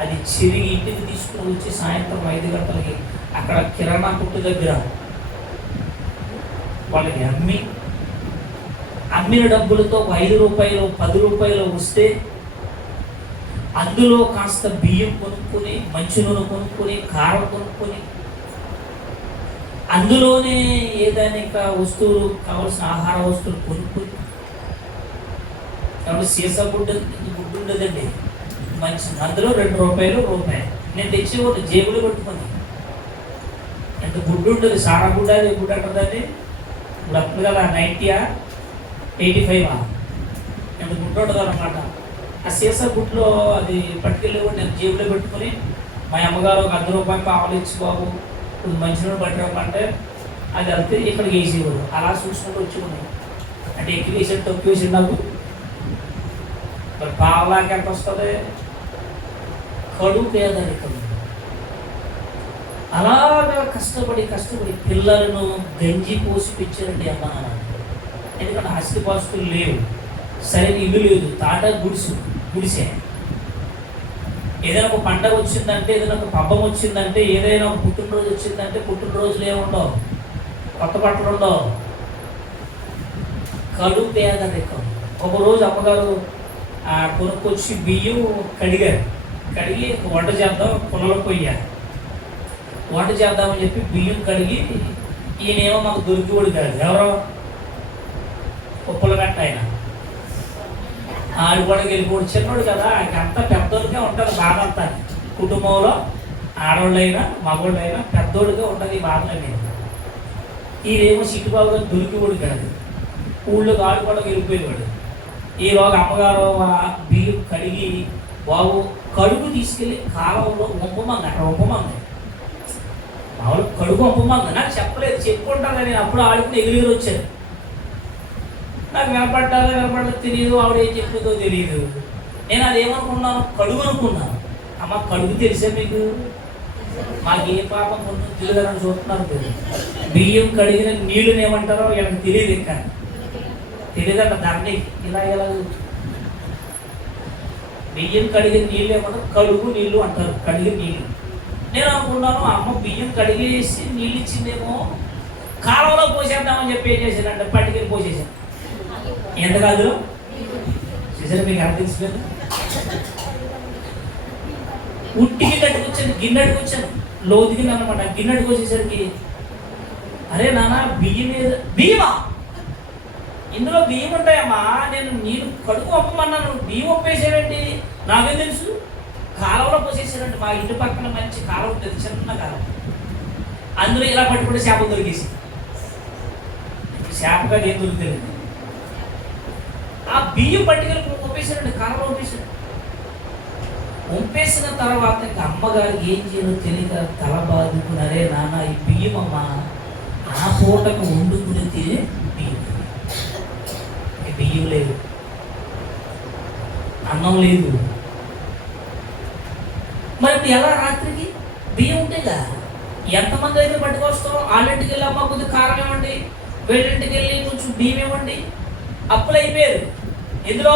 అది చిరిగి ఇంటికి తీసుకుని వచ్చి సాయంత్రం 5 గంటలకి అక్కడ కిరాణా కొట్టు దగ్గర వాళ్ళకి అమ్మిన డబ్బులతో 5 రూపాయలు 10 రూపాయలు వస్తే అందులో కాస్త బియ్యం కొనుక్కొని, మంచి నూనె కొనుక్కొని, కారం కొనుక్కొని, అందులోనే ఏదైనా వస్తువులు కావాల్సిన ఆహార వస్తువులు కొనుక్కొని, కాబట్టి సీసా గుడ్డు ఉండదండి మంచి, అందులో 2 రూపాయలు నేను తెచ్చేవాడు జేబులు పెట్టుకొని. ఎంత గుడ్డు ఉంటుంది, సారా గుడ్డ, అది గుడ్డ అంటుందండి. ఇప్పుడు అప్పుడు కదా 90 85 ఎంత గుడ్డు ఉంటుంది అనమాట. ఆ సీసా గుడ్లో అది పట్టుకెళ్ళేవాడు, నేను జేబులో పెట్టుకొని. మా అమ్మగారు ఒక 100 రూపాయలు కావాలి ఇచ్చి బాబు కొంచెం మంచినీళ్ళు పట్టిరమ్మంటే అది అంతే ఇక్కడికి వేసేవాడు. అలా చూసుకుంటూ వచ్చేవాడు. అంటే ఎక్కువ వేసాడు, తక్కువ వేసాడు నాకు మరి పావలాకి ఎంత వస్తుంది? కడుపు పేదరికం. అలాగా కష్టపడి పిల్లలను గంజి పోసి పెంచారండి అమ్మ నాన్న. ఎందుకంటే ఆస్తిపాస్తులు లేవు, సరైన ఇల్లు లేదు, తాట గుడిసే. ఏదైనా ఒక పండగ వచ్చిందంటే, ఏదైనా ఒక పబ్బం వచ్చిందంటే, ఏదైనా ఒక పుట్టినరోజు వచ్చిందంటే పుట్టినరోజులు ఏముండవు, కొత్త బట్టలు ఉండవు. కడు పేదరికం. ఒకరోజు అమ్మగారు కొనుక్కొచ్చి బియ్యం కడిగి వంట చేద్దాం, పుల్లలు పొయ్యారు. వంట చేద్దామని చెప్పి బియ్యం కడిగి, ఈయనేమో మాకు దొరికివాడు కాదు, ఎవరో పుల్లగట్ట ఆయన, ఆడు కూడా వెళ్ళిపోడు, చిన్నోడు కదా, అంతా పెద్దోడిగా ఉంటుంది బాధ అంతా. కుటుంబంలో ఆడవాళ్ళైనా మగవాళ్ళైనా పెద్దోడిగా ఉంటుంది ఈ బాధలన్నీ. ఈయనేమో సిట్టుబాబుగా దొరికివాడు కాదు, ఊళ్ళో ఆడు కూడా వెళ్ళిపోయేవాడు. ఈరోజు అమ్మగారు బియ్యం కడిగి బాబు కడుగు తీసుకెళ్ళి కాలంలో వంపమంది. అక్కడ వంపమంది, మామూలు కడుగు వంపమంది. నాకు చెప్పలేదు, చెప్పుకుంటాను. నేను అప్పుడు ఆడుకుని ఎగిరి వచ్చాను. నాకు వినపడ్డాలో తెలియదు, ఆవిడ ఏం చెప్పిందో తెలియదు. నేను అదేమనుకున్నాను, కడుగు అనుకున్నాను. అమ్మ కడుగు తెలిసే మీకు? మాకు ఏ పాపం కొంచెం తెలియదని చూస్తున్నారు కదా. బియ్యం కడిగిన నీళ్ళని ఏమంటారో వీళ్ళకి తెలియదు, ఇంకా తెలియదంట. దాన్ని ఇలా బియ్యం కడిగిన నీళ్ళు ఏమంటారు, కడుగు నీళ్ళు అంటారు, కడిగిన నీళ్ళు. నేను అనుకున్నాను అమ్మ బియ్యం కడిగేసి నీళ్ళు ఇచ్చిందేమో, కాలంలో పోసేద్దామని చెప్పి ఏం చేశానంటే పట్టుకెళ్ళి పోసేసాను. ఎంత కాదు చేశారు, మీకు అర్థించలేదు. ఉట్టి గిన్నెడికి వచ్చాను, లోతుకి అనమాట. గిన్నెడికి వచ్చేసరికి అరే నాన్న బియ్యమా, ఇందులో బియ్యం ఉంటాయమ్మా, నేను కడుపు ఒప్పమన్నాను, బియ్యం ఒప్పేసానండి. నాకేం తెలుసు, కాలంలో పోసేసానండి. మా ఇంటి పక్కన మంచి కాలం ఉంటుంది, చిన్న కాలం, అందులో ఇలా పట్టుకుంటే చేపలు దొరికేసి, చేపగా ఏం దొరుకుతుంది. ఆ బియ్యం పట్టుకెళ్ళి ఒప్పేసానండి, కాలంలో ఒప్పేసాను. ఒప్పేసిన తర్వాత ఇంకా అమ్మగారికి ఏం చేయాలో తెలియక తల బాదుకున్నారే, నాన్న ఈ బియ్యం అమ్మ ఆ పూటకు వండుకుని తినే బియ్యం లేదు, అన్నం లేదు. మరి ఎలా రాత్రికి బియ్యం ఉంటేగా ఎంతమంది దగ్గర పట్టుకొస్తాం? వాళ్ళింటికి వెళ్ళి అమ్మ కొద్దిగా కారం ఇవ్వండి, వీళ్ళింటికి వెళ్ళి కొంచెం బియ్యం ఇవ్వండి. అప్పులు అయిపోయారు. ఇందులో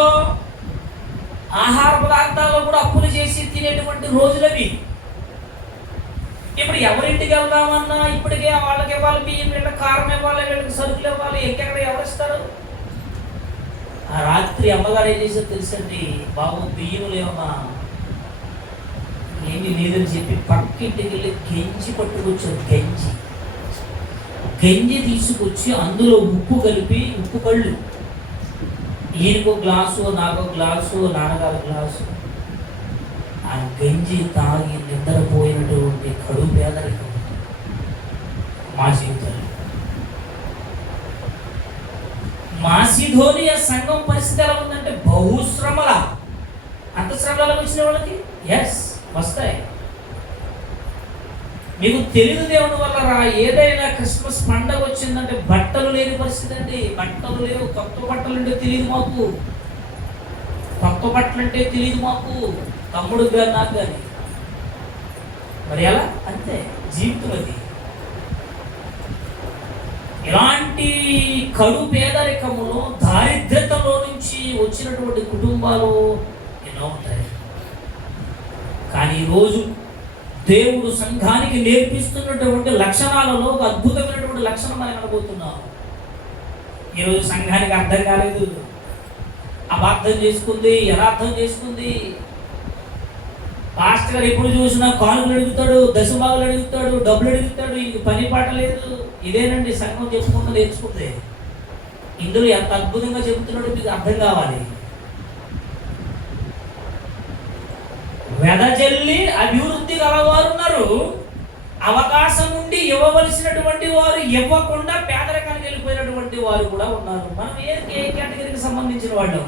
ఆహార పదార్థాల్లో కూడా అప్పులు చేసి తినేటువంటి రోజులవి. ఇప్పుడు ఎవరింటికి వెళ్దామన్నా ఇప్పటికే వాళ్ళకి ఇవ్వాలి బియ్యం, వీళ్ళకి కారం ఇవ్వాలి, వీళ్ళకి సరుకులు ఇవ్వాలి, ఇంకెక్కడ ఎవరిస్తారు? ఆ రాత్రి అమ్మగారు ఏం చేశారు తెలుసండి, బాబు బియ్యం లేవమ్మా, ఏమీ లేదని చెప్పి పక్కింటికి వెళ్ళి గంజి పట్టుకొచ్చారు. గంజి తీసుకొచ్చి అందులో ఉప్పు కలిపి, ఉప్పు కళ్ళు, ఈయనకో గ్లాసు, నాకో గ్లాసు, నాన్నగారు గ్లాసు, ఆ గంజి తాగి నిద్రపోయినటువంటి కడుపు పేదరికం మా జీవితంలో. మాసిధోనియ సంఘం పరిస్థితి ఎలా ఉందంటే బహుశ్రమల, అంత శ్రమలు వచ్చిన వాళ్ళకి ఎస్ వస్తాయి. మీకు తెలియదు దేవుని వల్ల ఏదైనా క్రిస్మస్ పండగ వచ్చిందంటే బట్టలు లేని పరిస్థితి అండి. బట్టలు లేవు, కొత్త బట్టలు అంటే తెలియదు మాకు, కొత్త బట్టలు అంటే తెలియదు మాకు, తమ్ముడు గారు నాకు కానీ. మరి ఎలా? అంతే జీవితం అది. ఇలాంటి కడు పేదరికములో, దారిద్ర్యతలో నుంచి వచ్చినటువంటి కుటుంబాలు ఎన్నో ఉంటాయి. కానీ ఈరోజు దేవుడు సంఘానికి నేర్పిస్తున్నటువంటి లక్షణాలలో ఒక అద్భుతమైనటువంటి లక్షణం మనం కనబోతున్నాం. ఈరోజు సంఘానికి అర్థం కాలేదు, అపార్థం చేసుకుంది, ఎలా అర్థం చేసుకుంది. పాస్టర్ గారు ఎప్పుడు చూసినా కానుకలు అడుగుతాడు, దశభాగులు అడుగుతాడు, డబ్బులు అడుగుతాడు, ఇంక పని పాట లేదు. ఇదేనండి సంఘం చెప్పుకుంటూ నేర్చుకుంటే. ఇందులో ఎంత అద్భుతంగా చెబుతున్నాడో మీకు అర్థం కావాలి. వెదజల్లి అభివృద్ధి గలవారు ఉన్నారు, అవకాశం ఉండి ఇవ్వవలసినటువంటి వారు ఇవ్వకుండా పేదరికానికి వెళ్ళిపోయినటువంటి వారు కూడా ఉన్నారు. మనం ఏ కేటగిరీకి సంబంధించిన వాళ్ళు?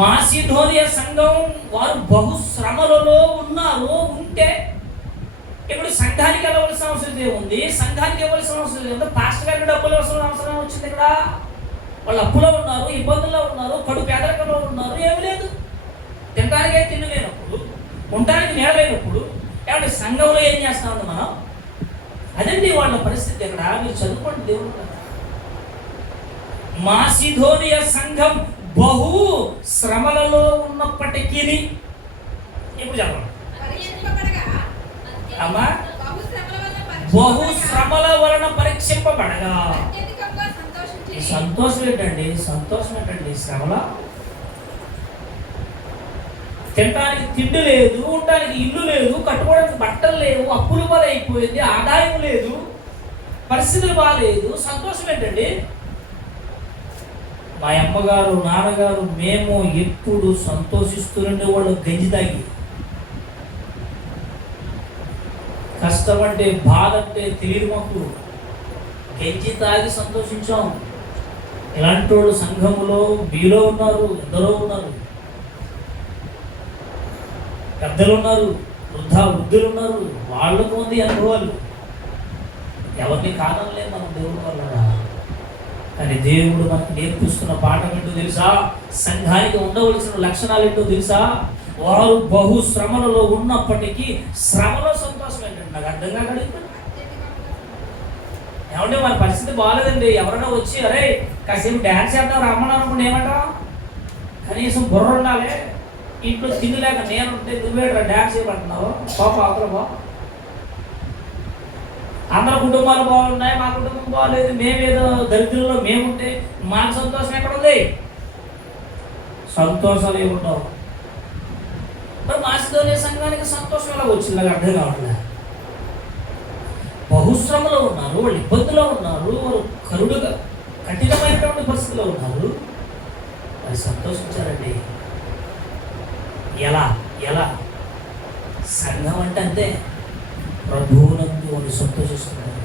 మాసిధోనియ సంఘం వారు బహుశ్రమలలో ఉన్నారు. ఉంటే ఇప్పుడు సంఘానికి వెళ్ళవలసిన అవసరం ఏముంది? సంఘానికి ఇవ్వాల్సిన అవసరం ఏముంది? పాస్టర్ గారికి డబ్బులు అవసరం వచ్చింది. ఇక్కడ వాళ్ళు అప్పులో ఉన్నారు, ఇబ్బందుల్లో ఉన్నారు, కడు పేదరికంలో ఉన్నారు. ఏమి లేదు, తినడానికే తిండి లేనప్పుడు, ఉండడానికి నేల లేనప్పుడు ఏమంటే సంఘంలో ఏం చేస్తామండి మనం? అదండి వాళ్ళ పరిస్థితి. ఇక్కడ మీరు చదువుకోండి దేవుడు. మాసిధోనియ సంఘం బహు శ్రమలలో ఉన్నప్పటికీ, ఇప్పుడు చెప్పండి అమ్మా, బహు శ్రమల వలన పరీక్షింపబడగా. ఈ సంతోషం ఏంటండి? సంతోషం ఏంటండి? శ్రమలో తినడానికి తిండి లేదు, ఉండడానికి ఇల్లు లేదు, కట్టుకోవడానికి బట్టలు లేవు, అప్పులు పాలు అయిపోయింది, ఆదాయం లేదు, పరిస్థితులు బాగాలేదు. సంతోషం ఏంటండి? మా అమ్మగారు నాన్నగారు మేము ఎప్పుడు సంతోషిస్తుండే వాళ్ళు. గంజి తాగి, కష్టం అంటే బాధ అంటే తెలియదు మాకు, గంజి తాగి సంతోషించాం. ఇలాంటి వాళ్ళు సంఘములో మీలో ఉన్నారు, ఎందరో ఉన్నారు. పెద్దలు ఉన్నారు, వృద్ధులు ఉన్నారు, వాళ్ళకు ఉంది అనుభవాలు. ఎవరిని కాదనలేదు మనం దేవుడు వల్ల. కానీ దేవుడు మనకు నేర్పిస్తున్న పాఠం ఏంటో తెలుసా? సంఘానికి ఉండవలసిన లక్షణాలు ఏంటో తెలుసా? వారు బహు శ్రమలలో ఉన్నప్పటికీ శ్రమలో సంతోషం ఏంటంటే నాకు అర్థం కాదు. ఏమంటే మన పరిస్థితి బాగాలేదండి, ఎవరైనా వచ్చి అరే కాసేపు డ్యాన్స్ చేద్దాం రమ్మని అనుకుంటే ఏమంటాం? కనీసం బుర్ర ఉండాలి. ఇంట్లో తినలేక నేనుంటే నువ్వేట్రా డ్యాన్స్ చేయమంటున్నావు? పాప అవతల అందరి కుటుంబాలు బాగున్నాయి, మా కుటుంబం బాగాలేదు, మేమేదో దరిద్రంలో మేముంటే మాకు సంతోషం ఎక్కడ ఉంది? సంతోషాలు ఏముండవు. మరి మాసిదోనియ సంఘానికి సంతోషం ఎలా వచ్చింది నాకు అర్థం కావట్లేదు. బహుశ్రమలో ఉన్నారు, వాళ్ళు ఇబ్బందులో ఉన్నారు, వాళ్ళు కరుడుగా కఠినమైనటువంటి పరిస్థితిలో ఉన్నారు, వాళ్ళు సంతోషించారండి. ఎలా ఎలా సంఘం అంటే అంతే, ప్రభువునందు వాళ్ళు సంతోషిస్తున్నారు.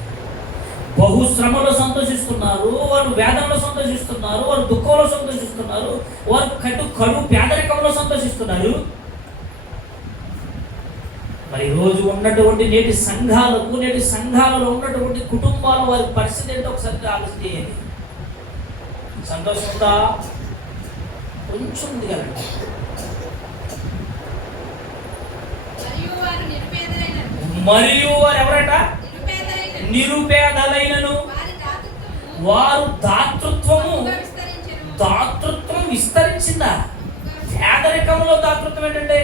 బహుశ్రమలో సంతోషిస్తున్నారు, వాళ్ళు వేదంలో సంతోషిస్తున్నారు, వాళ్ళు దుఃఖంలో సంతోషిస్తున్నారు, వారు కడు పేదరికంలో సంతోషిస్తున్నారు. మరి ఈరోజు ఉన్నటువంటి నేటి సంఘాలలో ఉన్నటువంటి కుటుంబాల వారి పరిస్థితి ఏంటో ఒకసారి ఆలోచన చేయండి. సంతోషం ఉందా? కొంచెం ఉంది కదండి. మరియు వారు ఎవరట? నిరుపేదలైనను వారు దాతృత్వం విస్తరించిందా? పేదరికంలో దాతృత్వం ఏంటంటే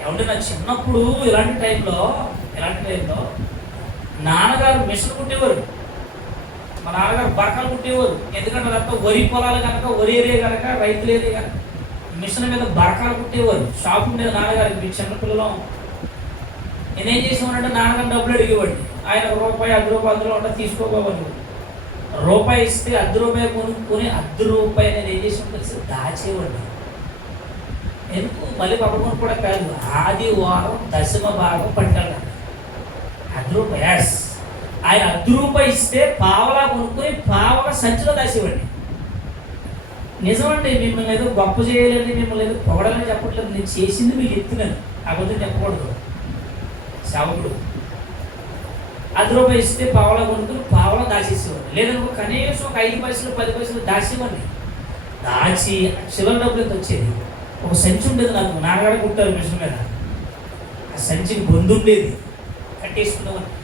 ఏమంటే నా చిన్నప్పుడు ఇలాంటి టైంలో నాన్నగారు మిషన్ కుట్టేవారు. మా నాన్నగారు బరకలు కుట్టేవారు. ఎందుకంటే అదంతా వరి పొలాలు కనుక, వరి ఏరియా కనుక, రైతులు ఏరియా కనుక మిషన్ మీద బరకాలు కుట్టేవారు. షాపు మీద నాన్నగారికి మీ చిన్నపిల్లలో నేనేం చేసేవాడంటే నాన్నగారు డబ్బులు అడిగేవాడు. ఆయన రూపాయి, 10 రూపాయలు అందులో ఉంటే తీసుకోపోవాలి. రూపాయి ఇస్తే 10 రూపాయలు కొనుక్కొని 10 రూపాయలు నేను ఏం చేసి తెలిసి దాచేవాడు. ఎందుకు? మళ్ళీ పక్కన కూడా కాదు, ఆదివారం దశమ భాగం పట్టుకెళ్ళాలి. 10 రూపాయలు ఆయన 10 రూపాయలు ఇస్తే పావలా కొనుక్కొని పావలా సంచిలో దాచేవాడిని. నిజమండి, మిమ్మల్ని ఏదో గొప్ప చేయలేని, మిమ్మల్ని ఏదో పొగడాలని చెప్పట్లేదు, నేను చేసింది మీకు చెప్తున్నాను, అబద్ధం చెప్పకూడదు. సేవకుడు 10 రూపాయలు ఇస్తే పావలా కొనుక్కుని పావలా దాచేసేవాడు. లేదనుకో కనీసం ఒక 5 పైసలు 10 పైసలు దాచేవాడిని. దాచి చిల్లర డబ్బులు ఎంత వచ్చేది? ఒక సంచి ఉండేది నాకు, నాన్నగారు కుట్టారు మిషన్ మీద. ఆ సంచికి బొందు ఉండేది, కట్టేసుకునేవాడిని.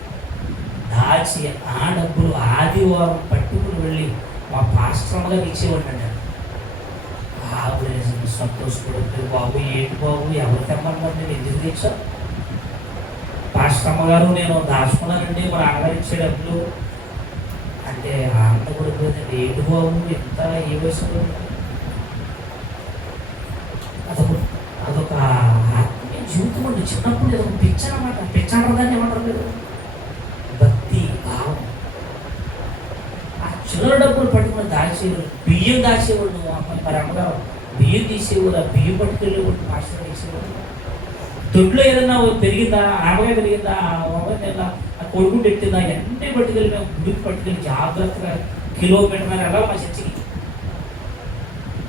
దాచి ఆ డబ్బులు ఆదివారం పట్టుకుని వెళ్ళి మా పాస్టర్ గారికి ఇచ్చేవాడిని అండి. సంతోషపడుతుంది. బాబు ఏంటి బాబు, ఎవరు తెమ్మన్నారు, నేను ఎందుకు తెచ్చా? పాస్టర్ అమ్మగారు నేను దాచుకున్నానండి, మా నాన్నగారు ఇచ్చే డబ్బులు అంటే అంత పడిపోయిందండి. ఏంటి బాబు ఎంత ఏ వయసులో? అదొక ఆత్మీయ జీవితం అండి. చిన్నప్పుడు ఇదొక పిచ్చ అనమాట. పిచ్చ అంటారు ఏమంటారు లేదు, భక్తి భావం. ఆ చిల్లర డబ్బులు పట్టుకుని దాచేవాడు, బియ్యం దాచేవాడు. మరి అమ్మగారు బియ్యం తీసేవాడు, ఆ బియ్యం పట్టుకెళ్ళేవాడు, మాస్టర్ వేసేవాడు. దొడ్లో ఏదన్నా పెరిగిందా, ఆమెగా పెరిగిందా, ఆ కొడుకు ఎట్టిందా, అన్నీ పట్టుకెళ్ళి మేము గుడికి పట్టుకెళ్ళి జాగ్రత్తగా కిలోమీటర్ మీద వెళ్ళాలి. మా చర్చికి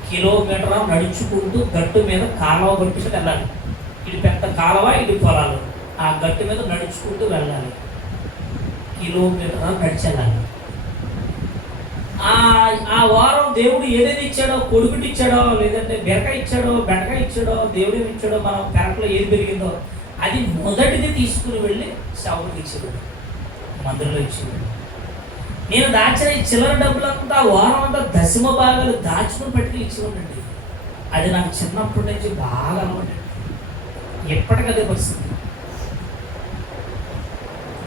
కిలోమీటర్ నడుచుకుంటూ గట్టు మీద కాలువ గట్టు మీద వెళ్ళాలి. ఇటు పెద్ద కాలువ, ఇటు పొలాలు, ఆ గట్టు మీద నడుచుకుంటూ వెళ్ళాలి. కిలోమీటర్ నడిచి వెళ్ళాలి. ఆ వారం దేవుడు ఏదైతే ఇచ్చాడో, కొడుకుటి ఇచ్చాడో, లేదంటే బెరకాయ ఇచ్చాడో, బెండకాయ ఇచ్చాడో, దేవుడు ఏమి ఇచ్చాడో, మనం పెరట్లో ఏది పెరిగిందో అది మొదటిది తీసుకుని వెళ్ళి సేవకు ఇచ్చేవాడు, మందిరంలో ఇచ్చేవాడు. నేను దాచిన ఈ చిల్లర డబ్బులంతా వారం అంతా దశమ భాగాలు దాచుకుని పట్టుకుని ఇచ్చి ఉండండి. అది నాకు చిన్నప్పటి నుంచి బాగా అలవాటు. ఎప్పటికదే పరిస్థితి.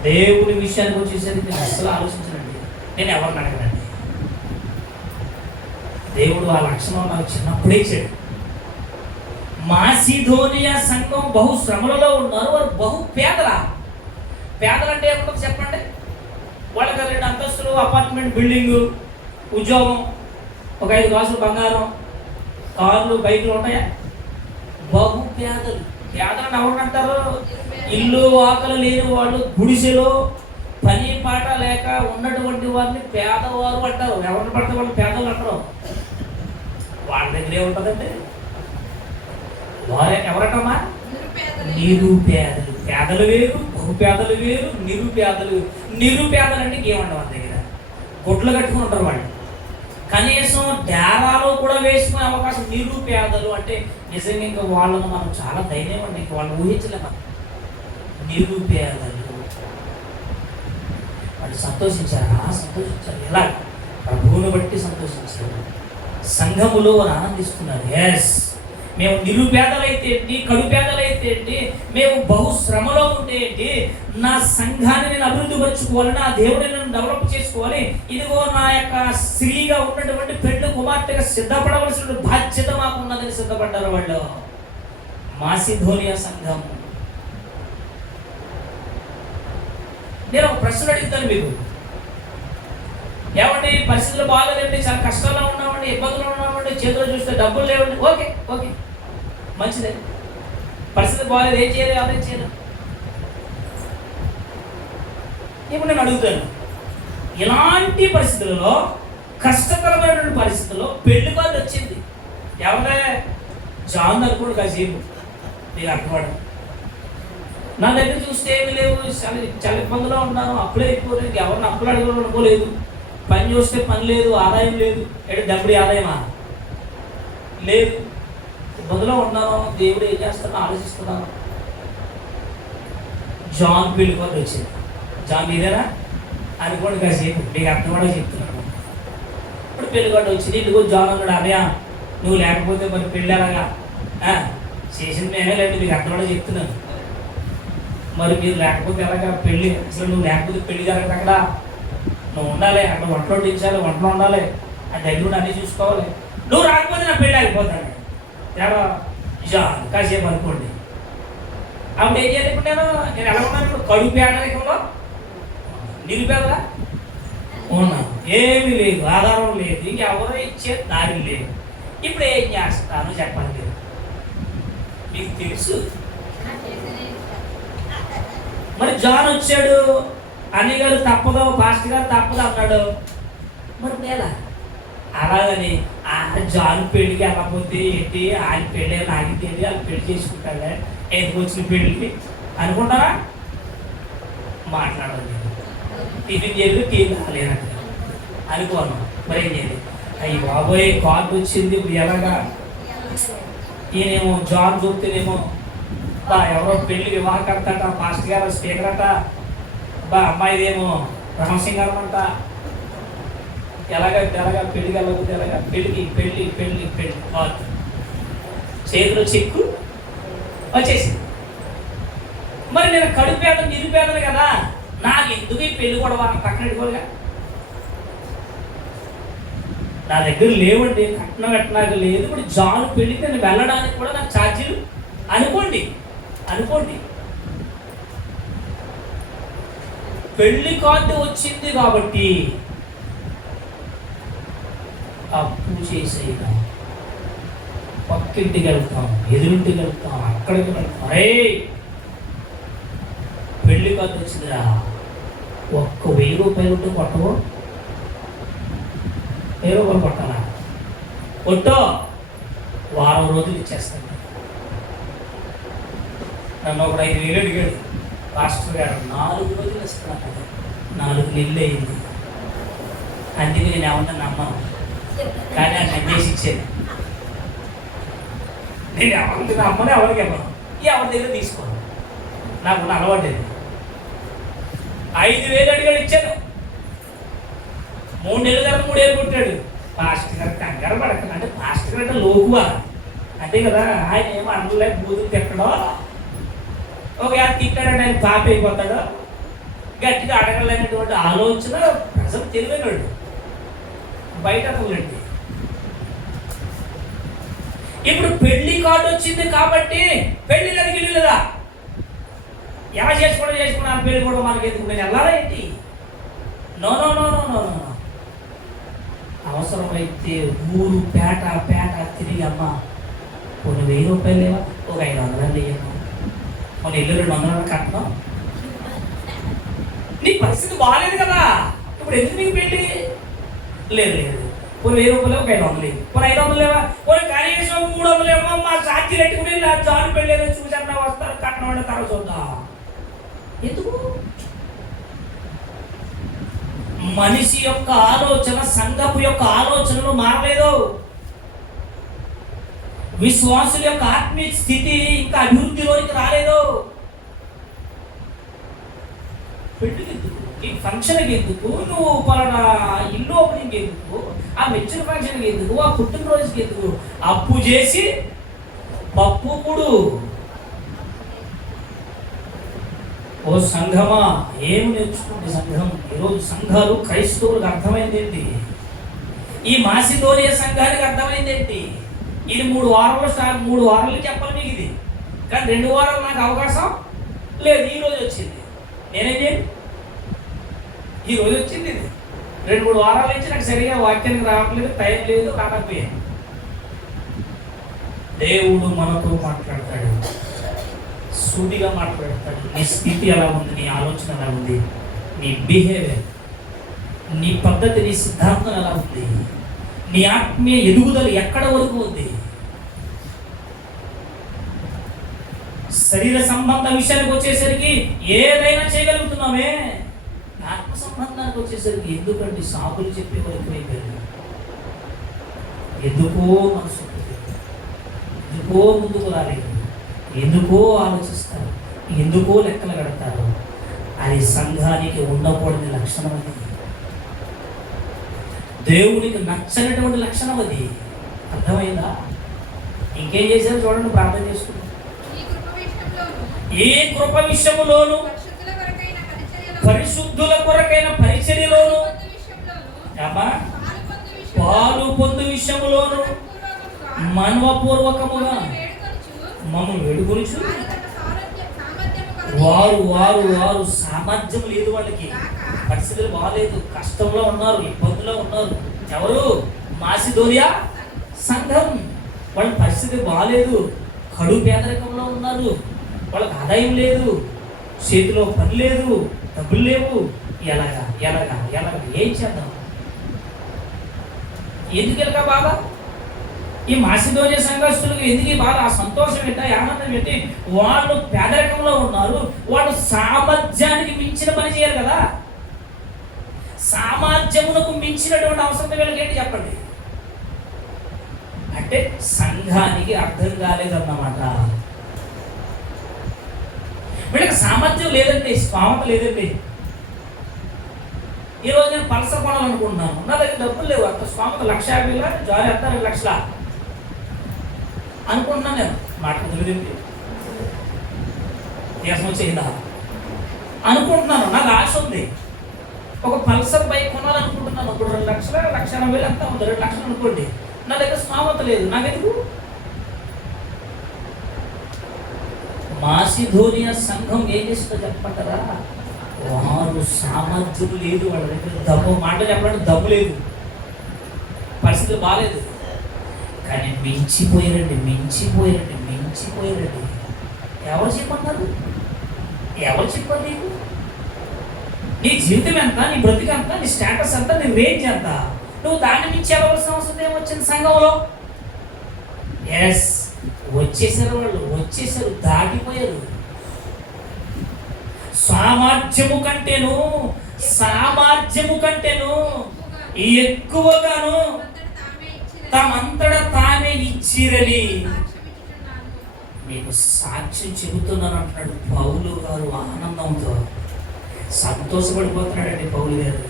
దేవుడి విషయానికి వచ్చేసరికి నేను అసలు ఆలోచించనండి. నేను ఎవరిని అడగనండి. దేవుడు ఆ లక్షణం నాకు చిన్నప్పుడే ఇచ్చాడు. మాసిధోనియా సంఘం బహు శ్రమలలో ఉన్నారు. వారు బహు పేదల. పేదలంటే ఏముంటుంది చెప్పండి? వాళ్ళకి 2 అంతస్తులు అపార్ట్మెంట్ బిల్డింగు, ఉద్యోగం, ఒక 5 కాసులు బంగారం, కార్లు, బైకులు ఉంటాయా? బహు పేదలు. పేదలను ఎవరు అంటారు? ఇల్లు ఆకలి లేని వాళ్ళు, గుడిసెలో పని పాట లేక ఉన్నటువంటి వారిని పేదవారు అంటారు. ఎవరిని పడితే వాళ్ళు పేదలు అంటారు. వాళ్ళ దగ్గర ఏముంటుందండి? వారే ఎవరటమ్మా? నిరుపేదలు. పేదలు వేరు, బహుపేదలు వేరు, నిరుపేదలు. నిరుపేదలు అంటే ఏమంటారు? వాళ్ళ దగ్గర గుడ్లు కట్టుకుని ఉంటారు వాళ్ళు. కనీసం డేరాలో కూడా వేసుకునే అవకాశం. నిరుపేదలు అంటే నిజంగా ఇంకా వాళ్ళను మనం చాలా ధైర్యం అండి. ఇంక వాళ్ళు ఊహించలేము. నిరుపేదలు వాళ్ళు సంతోషించారా? సంతోషించారు. ఎలా? ప్రభువును బట్టి సంతోషించారు. సంఘములో వారు ఆనందిస్తున్నారు. ఎస్, మేము నిరుపేదలైతే ఏంటి, కడుపేదలైతే ఏంటి, మేము బహుశ్రమలో ఉంటే ఏంటి, నా సంఘాన్ని నేను అభివృద్ధి పరుచుకోవాలి, నా దేవుడిని నేను డెవలప్ చేసుకోవాలి, ఇదిగో నా యొక్క స్త్రీగా ఉన్నటువంటి పెళ్లి కుమార్తెగా సిద్ధపడవలసిన బాధ్యత మాకు ఉన్నదని సిద్ధపడ్డారు వాళ్ళు. మాసిధోనియా సంఘం. నేను ఒక ప్రశ్న అడుగుతాను మీకు. ఏమండి పరిస్థితులు బాగాలేదండి, చాలా కష్టాల్లో ఉన్నామండి, ఇబ్బందులు ఉన్నామండి, చేతిలో చూస్తే డబ్బులు లేవండి. ఓకే ఓకే, మంచిదే. పరిస్థితి బాగాలేదు, ఏం చేయాలి? ఎవరేం చేయాలి? ఇప్పుడు నేను అడుగుతాను, ఇలాంటి పరిస్థితులలో, కష్టకరమైనటువంటి పరిస్థితుల్లో పెళ్లి కార్డు వచ్చింది. ఎవరే? జాన్ అనుకోండి కాసేపు, మీకు అర్థపడదు. నా దగ్గర చూస్తే ఏమి లేవు, చాలా ఇబ్బందిలో ఉన్నాను, అప్పులే అయిపోలేదు, ఎవరిని అప్పులు అడగనుకోలేదు, పని చూస్తే పని లేదు, ఆదాయం లేదు. డబ్బుడి ఆదాయమా? లేదు. ఇబ్బందిలో ఉన్నాను, దేవుడు ఏం చేస్తానో ఆలోచిస్తున్నాను. జాన్ పెళ్లి కార్డు వచ్చింది. జాన్ ఇదేనా అనుకోండి కాసేపు, మీకు అర్థమడే చెప్తున్నాను. ఇప్పుడు పెళ్లి కార్డు వచ్చింది. ఇంటికి జాన్ అన్నాడు, అదే నువ్వు లేకపోతే మరి పెళ్ళి అలాగా చేసింది మేమే లేదు, మీకు అర్థమడే చెప్తున్నాను. మరి మీరు లేకపోతే ఎలాగా పెళ్ళి? అసలు నువ్వు లేకపోతే పెళ్లి జరగదు. అక్కడ నువ్వు ఉండాలి, అక్కడ వంటలు వడ్డించాలి, వంటలు ఉండాలి, ఆ దగ్గర అన్నీ చూసుకోవాలి. నువ్వు రాకపోతే నా పెళ్ళి అయిపోతాను. ఎలా జాన్ కాసేపు అనుకోండి. అప్పుడు ఏం చేయాలి? ఇప్పుడు నేను ఎలా ఉన్నాను? ఇప్పుడు కడుపు పేదరికంలో, నిరుపేదలా ఉన్నాను, ఏమీ లేదు, ఆధారం లేదు, ఇంకెవరో ఇచ్చే దారి లేదు. ఇప్పుడు ఏం చేస్తాను చెప్పండి? మీకు తెలుసు. మరి జాన్ వచ్చాడు, అన్నయ్య గారు తప్పదు, పాస్టర్ గారు తప్పదు అన్నాడు. మరి నేలా అలాగని ఆ జాన్ పెళ్ళికి వెళ్ళకపోతే ఏంటి, ఆయన పెళ్ళి ఆగితే ఏంటి, వాళ్ళు పెళ్లి చేసుకుంటాడే, ఎందుకు వచ్చిన పెళ్ళికి అనుకుంటారా? మాట్లాడాలి. టిఫిన్ చేయలేదు, టీ రాలేదంట అనుకోను. మరి ఏం చేయలేదు. అయ్యి బాబోయ్ కార్డు వచ్చింది, ఇప్పుడు ఎలాగా? ఈయనేమో జాన్ చూస్తేనేమో ఎవరో పెళ్లి వివాహకర్త అట, పాస్టర్ గారు స్పీకర్ అట, అమ్మాయిదేమో రహస్యంగారం అంట. ఎలాగా పెళ్లికి వెళ్ళకపోతే ఎలాగా? పెళ్లికి పెళ్లి పెళ్లి పెళ్లి చేతిలో చెక్కు వచ్చేసింది. మరి నేను కడుపేదలు, నిరుపేదలు కదా, నాకు ఎందుకు ఈ పెళ్లి కూడా పక్కన పెట్టుకోరుగా? నా దగ్గర లేవండి, కట్నం కట్టినాక లేదు. ఇప్పుడు జాన్ పెళ్లికి నేను వెళ్ళడానికి కూడా నాకు ఛార్జీలు అనుకోండి. పెళ్లి కార్డు వచ్చింది కాబట్టి అప్పు చేసేదా, పక్కింటికి వెళ్తాం, ఎదురింటికి వెళ్తాం, అక్కడికి వెళ్తాం. అరే పెళ్లి కార్డు వచ్చిందిరా, ఒక్క 1000 రూపాయలు ఉంటే కొట్టవు? 1000 రూపాయలు కొట్టాలా? కొట్టో, వారం రోజులు ఇచ్చేస్తాను. నన్ను ఒక 5000 అడిగాడు పాస్టర్ గారు. 4 రోజులు ఇస్తున్నాను కదా, 4 నెలలు అయింది. అందుకే నేను ఏమన్నా నమ్మను, కానీ ఆయన నమ్మేసి ఇచ్చేది. నేను ఎవరికి నమ్మను, ఎవరికి ఇవ్వను, ఎవరి దగ్గర తీసుకోను. నాకు అలవాటు 5000 అడిగాడు, ఇచ్చాను. 3 నెలల తర్వాత 3 ఏళ్ళు పుట్టాడు. పాస్టర్ గారు కంగారు పడకండి అంటే పాస్టర్ గారు అంటే లోకువా అంతే కదా. ఆయన ఏమో అనలే బూతులు తిట్టడో ఒకవేళ తిట్టాడంటే ఆయన పాప అయిపోతాడో గట్టిగా అడగలేనటువంటి ఆలోచన ప్రజలు తెలివైనడు బయట అడగలండి. ఇప్పుడు పెళ్లి కార్డు వచ్చింది కాబట్టి పెళ్లి గదికి వెళ్ళలేదా ఎలా చేసుకున్నా పెళ్లి కూడా మనకి ఎందుకు నేను వెళ్ళాలా ఏంటి? No no no no no no అవసరమైతే ఊరు పేట తిరిగి అమ్మ కొన్ని 1000 రూపాయలు లేవా ఒక 500 లేయమ్మా మన ఇల్లు 200 కట్టడం నీ పరిస్థితి బాగాలేదు కదా ఇప్పుడు ఎందుకు నీకు పెళ్ళి లేదు కొన్ని 1000 రూపాయలు ఒక 500 లేవు కొన్ని 500 లేవా కొన్ని కనీసం 300 ఏమో మా సాక్షి పెట్టుకుని నా జాను పెళ్ళేదో చూసన్నా వస్తారు కట్నం తర్వాత చూద్దాం. ఎందుకు మనిషి యొక్క ఆలోచన సంఘపు యొక్క ఆలోచనలు మారలేదు. విశ్వాసుల యొక్క ఆత్మీయ స్థితి ఇంకా అభివృద్ధిలోనికి రాలేదు. పెళ్లికి ఎందుకు ఈ ఫంక్షన్కి ఎందుకు నువ్వు పలానా ఇల్లు ఓపెనింగ్ ఎందుకు ఆ మెచ్యూర్ ఫంక్షన్కి ఎందుకు ఆ పుట్టినరోజుకి ఎందుకు అప్పు చేసి పప్పు కుడు. ఓ సంఘమా ఏమి నేర్చుకుంటే సంఘం ఈరోజు సంఘాలు క్రైస్తవులకు అర్థమైంది ఏంటి? ఈ మాసిదోనియ సంఘానికి అర్థమైంది ఏంటి? ఇది 3 వారాలు చెప్పాలి మీకు ఇది కానీ 2 వారాలు నాకు అవకాశం లేదు. ఈరోజు వచ్చింది నేనేం చేయండి ఈరోజు వచ్చింది ఇది 2-3 వారాల నుంచి నాకు సరిగా వాక్యానికి రావట్లేదు టైం లేదు రాకపోయాను. దేవుడు మనతో మాట్లాడతాడు సూటిగా మాట్లాడతాడు. నీ స్థితి ఎలా ఉంది నీ ఆలోచన ఎలా ఉంది నీ బిహేవియర్ నీ పద్ధతి నీ సిద్ధాంతం ఎలా ఉంది నీ ఆత్మీయ ఎదుగుదల ఎక్కడ వరకు ఉంది. శరీర సంబంధ విషయానికి వచ్చేసరికి ఏదైనా చేయగలుగుతున్నామే ఆత్మ సంబంధానికి వచ్చేసరికి ఎందుకంటే సాకులు చెప్పే వరకు అయిపోయారు. ఎందుకో మనసు ఎందుకో ముందుకు రాలేదు ఎందుకో ఆలోచిస్తారు ఎందుకో లెక్కలు కడతారు. అది సంఘానికి ఉండకూడని లక్షణం అది దేవునికి నచ్చనటువంటి లక్షణం అది. అర్థమైందా? ఇంకేం చేశారు చూడండి ప్రార్థన చేసుకుంటాం. ఏ కృప విషయములోను పరిశుద్ధుల కొరకైన పరిచర్యలోను పాలు పొందు విషయములోను మనవపూర్వకముగా మమ్మల్ని వేడుకొనుచు వారు సామర్థ్యం లేదు వాళ్ళకి పరిస్థితులు బాగాలేదు కష్టంలో ఉన్నారు ఇబ్బందులో ఉన్నారు. ఎవరు? మాసిదోనియా సంఘం. వాళ్ళ పరిస్థితి బాగాలేదు కడు పేదరికంలో ఉన్నారు వాళ్ళకి ఆదాయం లేదు చేతిలో పని లేదు డబ్బులు లేవు. ఎలాగా ఏం చేద్దాం? ఎందుకు ఎలాగా బాధ? ఈ మాసిదోనియా సంఘస్థులకు ఎందుకు బాధ? ఆ సంతోషం ఏంటా ఆనందం ఏంటి? వాళ్ళు పేదరికంలో ఉన్నారు వాళ్ళు సామర్థ్యానికి మించిన పని చేయాలి కదా. సామర్థ్యమునకు మించినటువంటి అవసరం వీళ్ళకి ఏంటి చెప్పండి? అంటే సంఘానికి అర్థం కాలేదన్నమాట. వీళ్ళకి సామర్థ్యం లేదండి స్థామత లేదండి. ఈరోజు నేను పల్సర్ కొనాలనుకుంటున్నాను నా దగ్గర డబ్బులు లేవు అంత స్థామత 1,50,000 జారీ అంతా 2 లక్షల అనుకుంటున్నాను. నేను మాట కుదిరింది దేశం చేయిందా అనుకుంటున్నాను. నాకు ఆశ ఉంది ఒక పల్సర్ బైక్ కొనాలనుకుంటున్నాను. ఇప్పుడు 2 లక్షల 1,80,000 అంతా ఉంది 2 లక్షలు అనుకోండి. నా దగ్గర స్థామత లేదు నాకెందుకు? మాసిదోనియా సంఘం ఏం చేస్తుందో చెప్పమంటారా? వారు సామర్థ్యం లేదు వాళ్ళ దగ్గర దమ్ము మాట చెప్పడానికి దమ్ము లేదు పరిస్థితులు బాగాలేదు కానీ మించిపోయారండి. ఎవరు చెప్పన్నారు నీకు? నీ జీవితం ఎంత నీ బ్రతికి ఎంత నీ స్టేటస్ ఎంత నీ రేంజ్ ఎంత నువ్వు దాన్ని మించి ఎవరిసిన అవసరం ఏమొచ్చింది సంఘంలో? ఎస్ వచ్చేసారు వాళ్ళు దాటిపోయారు. సామర్థ్యము కంటేను ఎక్కువగాను తమంతట తామే ఇచ్చిరని మీకు సాక్ష్యం చెబుతున్నాను అంటున్నాడు పౌలు గారు. ఆనందంతో సంతోషపడిపోతున్నాడండి పౌలు గారు.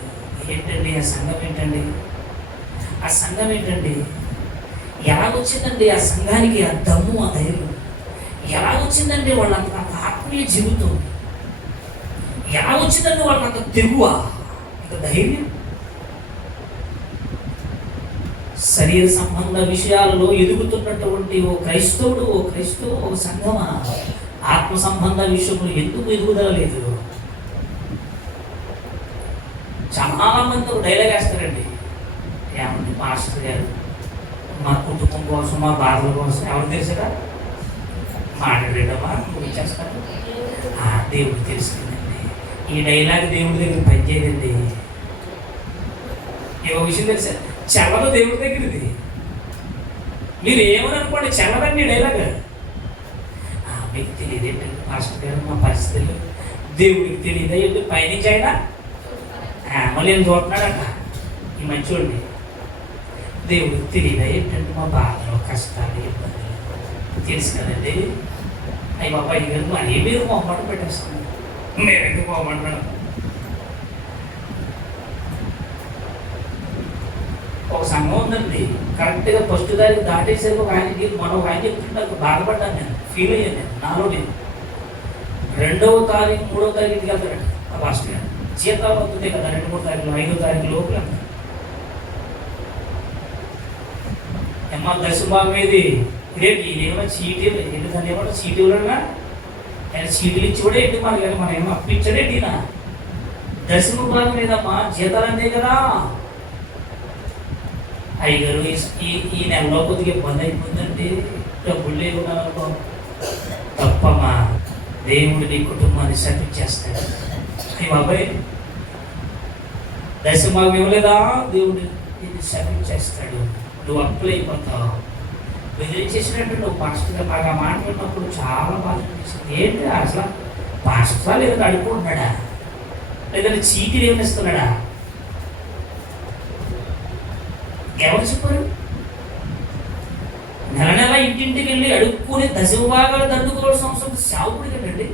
ఏంటండి ఆ సంఘం ఏంటండి? ఆ సంఘం ఏంటండి? ఎలాగొచ్చిందండి ఆ సంఘానికి ఆ దమ్ము, ఆ ధైర్యం? ఎలాగొచ్చిందండి వాళ్ళంత ఆత్మీయ జీవితం? ఎలా వచ్చిందండి వాళ్ళంత తెగువ, అంత ధైర్యం? శరీర సంబంధ విషయాలలో ఎదుగుతున్నటువంటి ఓ క్రైస్తవుడు, ఒక సంఘమా ఆత్మ సంబంధ విషయంలో ఎందుకు ఎదుగుదల లేదు? చాలా మంది ఒక డైలాగ్ వేస్తారండి, ఏమండి మాస్టర్ గారు మా కుటుంబం కోసం, మా బాధల కోసం ఎవరు తెలిసారా మాట్లాడేటమ్మా నువ్వు చేస్తారు? దేవుడు తెలుసుకుందండి. ఈ డైలాగ్ దేవుడి దగ్గర పనిచేయదండి. ఏమో విషయం తెలుసా, చల్లదు దేవుడి దగ్గరది. మీరు ఏమని అనుకోండి, చల్లదండి డైలాగ్. మీకు తెలియదేంటండి మాస్టర్ గారు మా పరిస్థితులు, దేవుడికి తెలియదా ఏంటి? పైనుంచి అయినా మళ్ళీ ఏం చూస్తున్నాడంట ఈ మంచోడిని. దేవుడికి తెలియదా ఏంటంటే మా బాధలు, కష్టాలు, ఇబ్బందులు తెలుసు కదండి. అయ్యి బాబా గారు మరీ మీరు మొహమాట పెట్టేస్తాను, మేమైతే మొహమాటం. ఒక సంఘం ఉందండి, కరెక్ట్గా ఫస్ట్ తారీఖు దాటేసరికి ఒక ఆయన మనం ఆయన చెప్తుంటే బాధపడ్డాను, నేను ఫీల్ అయ్యాను. నాలో నేను 2వ తారీఖు 3వ తారీఖు ఇంటికి వెళ్తాడండి ఆ పాస్టర్ గారు. జీతాలు అవుతుంది కదా 2-3 తారీఖులు, 5వ తారీఖు లోపల దశభాగం ఏది ఇదేంటి? ఇదేమో చీటీ ఏంటి, దాన్ని ఏమన్నా చీటీ ఇవ్వడా? ఆయన చీటీలు ఇచ్చి కూడా ఏంటి మనకి, కానీ మనం ఏమో అప్పించడేంటి? దశమ భాగం లేదమ్మా, జీతాలు అంతే కదా. అయ్యగారు ఈ నెలలో కొద్దిగా ఇబ్బంది అయిపోయిందండి, డబ్బులు లేకుండా తప్పమ్మా, దేవుడు నీ కుటుంబాన్ని శపించేస్తాడు. అయ్యి బాబాయ్ దశభాగం ఇవ్వలేదా, దేవుడు నిన్ను శపించేస్తాడు, నువ్వు అప్పులు అయిపోతావు. బెదిరించేసినట్టు నువ్వు పాస్టర్గా బాగా మాట్లాడినప్పుడు చాలా బాధ అనిపించింది. ఏంటి అసలు పాస్టర్ లేదంటే అడుక్కుంటున్నాడా, లేదంటే చీటీలు ఏమి ఇస్తున్నాడా? ఎవరు చెప్పారు? నెల నెల ఇంటింటికి వెళ్ళి అడుక్కుని దశమ భాగాలు దండుకోవాల్సిన అవసరం సావుకుడికి ఏంటండి?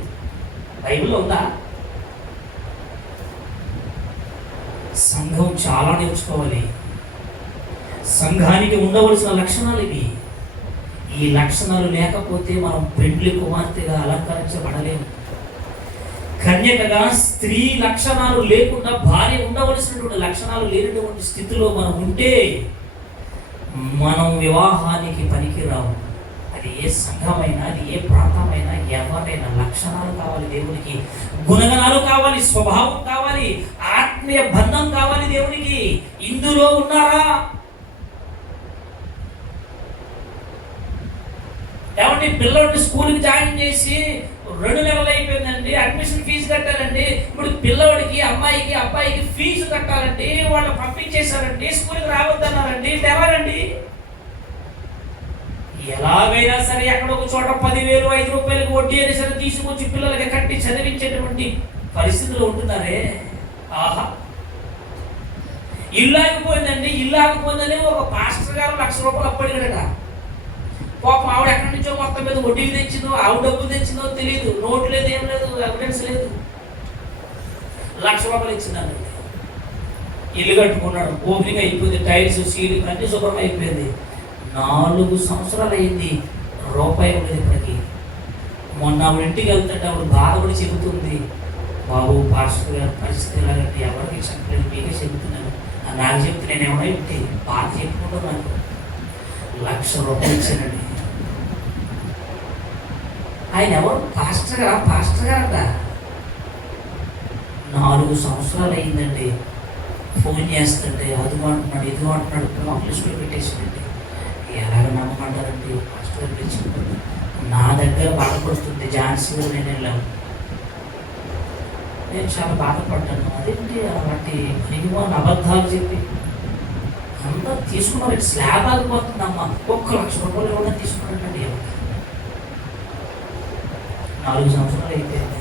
బైబిల్లో ఉందా? సంఘం చాలా నేర్చుకోవాలి. సంఘానికి ఉండవలసిన లక్షణాలు ఇవి. ఈ లక్షణాలు లేకపోతే మనం పెండ్లి కుమార్తెగా అలంకరించబడలేము. కన్యకగా స్త్రీ లక్షణాలు లేకుండా భార్య ఉండవలసినటువంటి లక్షణాలు లేనటువంటి స్థితిలో మనం ఉంటే మనం వివాహానికి పనికిరాము. అది ఏ సంఘమైనా, అది ఏ ప్రాంతమైనా, ఎవరైనా లక్షణాలు కావాలి దేవునికి, గుణగణాలు కావాలి, స్వభావం కావాలి, ఆత్మీయ బంధం కావాలి దేవునికి. ఇందులో ఉన్నారా? ఏమంటే పిల్లల్ని స్కూల్కి జాయిన్ చేసి 2 నెలలు అయిపోయిందండి, అడ్మిషన్ ఫీజు కట్టాలండి. ఇప్పుడు పిల్లవాడికి, అమ్మాయికి, అబ్బాయికి ఫీజు కట్టాలండి, వాళ్ళు పంపించేశారండి, స్కూల్కి రావద్దన్నారండి. ఎలాగండి? ఎలాగైనా సరే ఎక్కడ ఒక చోట 10,000, 5 రూపాయలకు వడ్డీ అయినా సరే తీసుకొచ్చి పిల్లలకి కట్టి చదివించేటువంటి పరిస్థితులు ఉంటున్నారే. ఆహా, ఇల్లు ఆగిపోయిందని ఒక పాస్టర్ గారు 1,00,000 రూపాయలు అప్పడిగాడట. పాపం ఆవిడ ఎక్కడి నుంచో మొత్తం మీద వడ్డీలు తెచ్చిందో, ఆవిడ డబ్బులు తెచ్చిందో తెలియదు, నోటు లేదు, ఏం లేదు, ఎవిడెన్స్ లేదు. 1,00,000 రూపాయలు ఇచ్చిందండి. ఇల్లు కట్టుకున్నాడు, ఓపెనింగ్ అయిపోయింది, టైల్స్, సీలింగ్ అన్ని శుభ్రం అయిపోయింది. 4 సంవత్సరాలు అయింది, రూపాయి ఉండేది ఇప్పటికి. మొన్న ఆవిడ ఇంటికి వెళ్తుంటే ఆవిడ బాధపడి చెబుతుంది, బాబు పాస్టర్ గారు పరిస్థితి ఎలాగంటే ఎవరికి చెప్పలేదు, మీకే చెబుతున్నాను. నాకు చెప్తే నేను ఏమైనా ఇంటి బాధ చెప్పుకుంటున్నాను. 1,00,000 రూపాయలు ఇచ్చానండి. ఆయన ఎవరు? పాస్టర్ గారంట. 4 సంవత్సరాలు అయిందండి. ఫోన్ చేస్తుంటే అదుగు అంటున్నాడు, ఇదిగో అంటున్నాడు, ఇప్పుడు మా లిస్టులో పెట్టేసిందండి. ఎలాగ నమ్మమంటారండి? పాస్టర్ గారు పిలిచినప్పుడు నా దగ్గర బాధపడుతుంది. ఝాన్సీ నేను వెళ్ళాను, నేను చాలా బాధపడ్డాను. అదేంటి అలాంటి మినిమం అబద్ధాలు చెప్పి అంతా తీసుకున్నారు. స్లాబ్ ఆగిపోతుందమ్మా, 1,00,000 రూపాయలు ఇవ్వడం తీసుకున్నాడండి. 4 సంవత్సరాలు అయిపోయింది.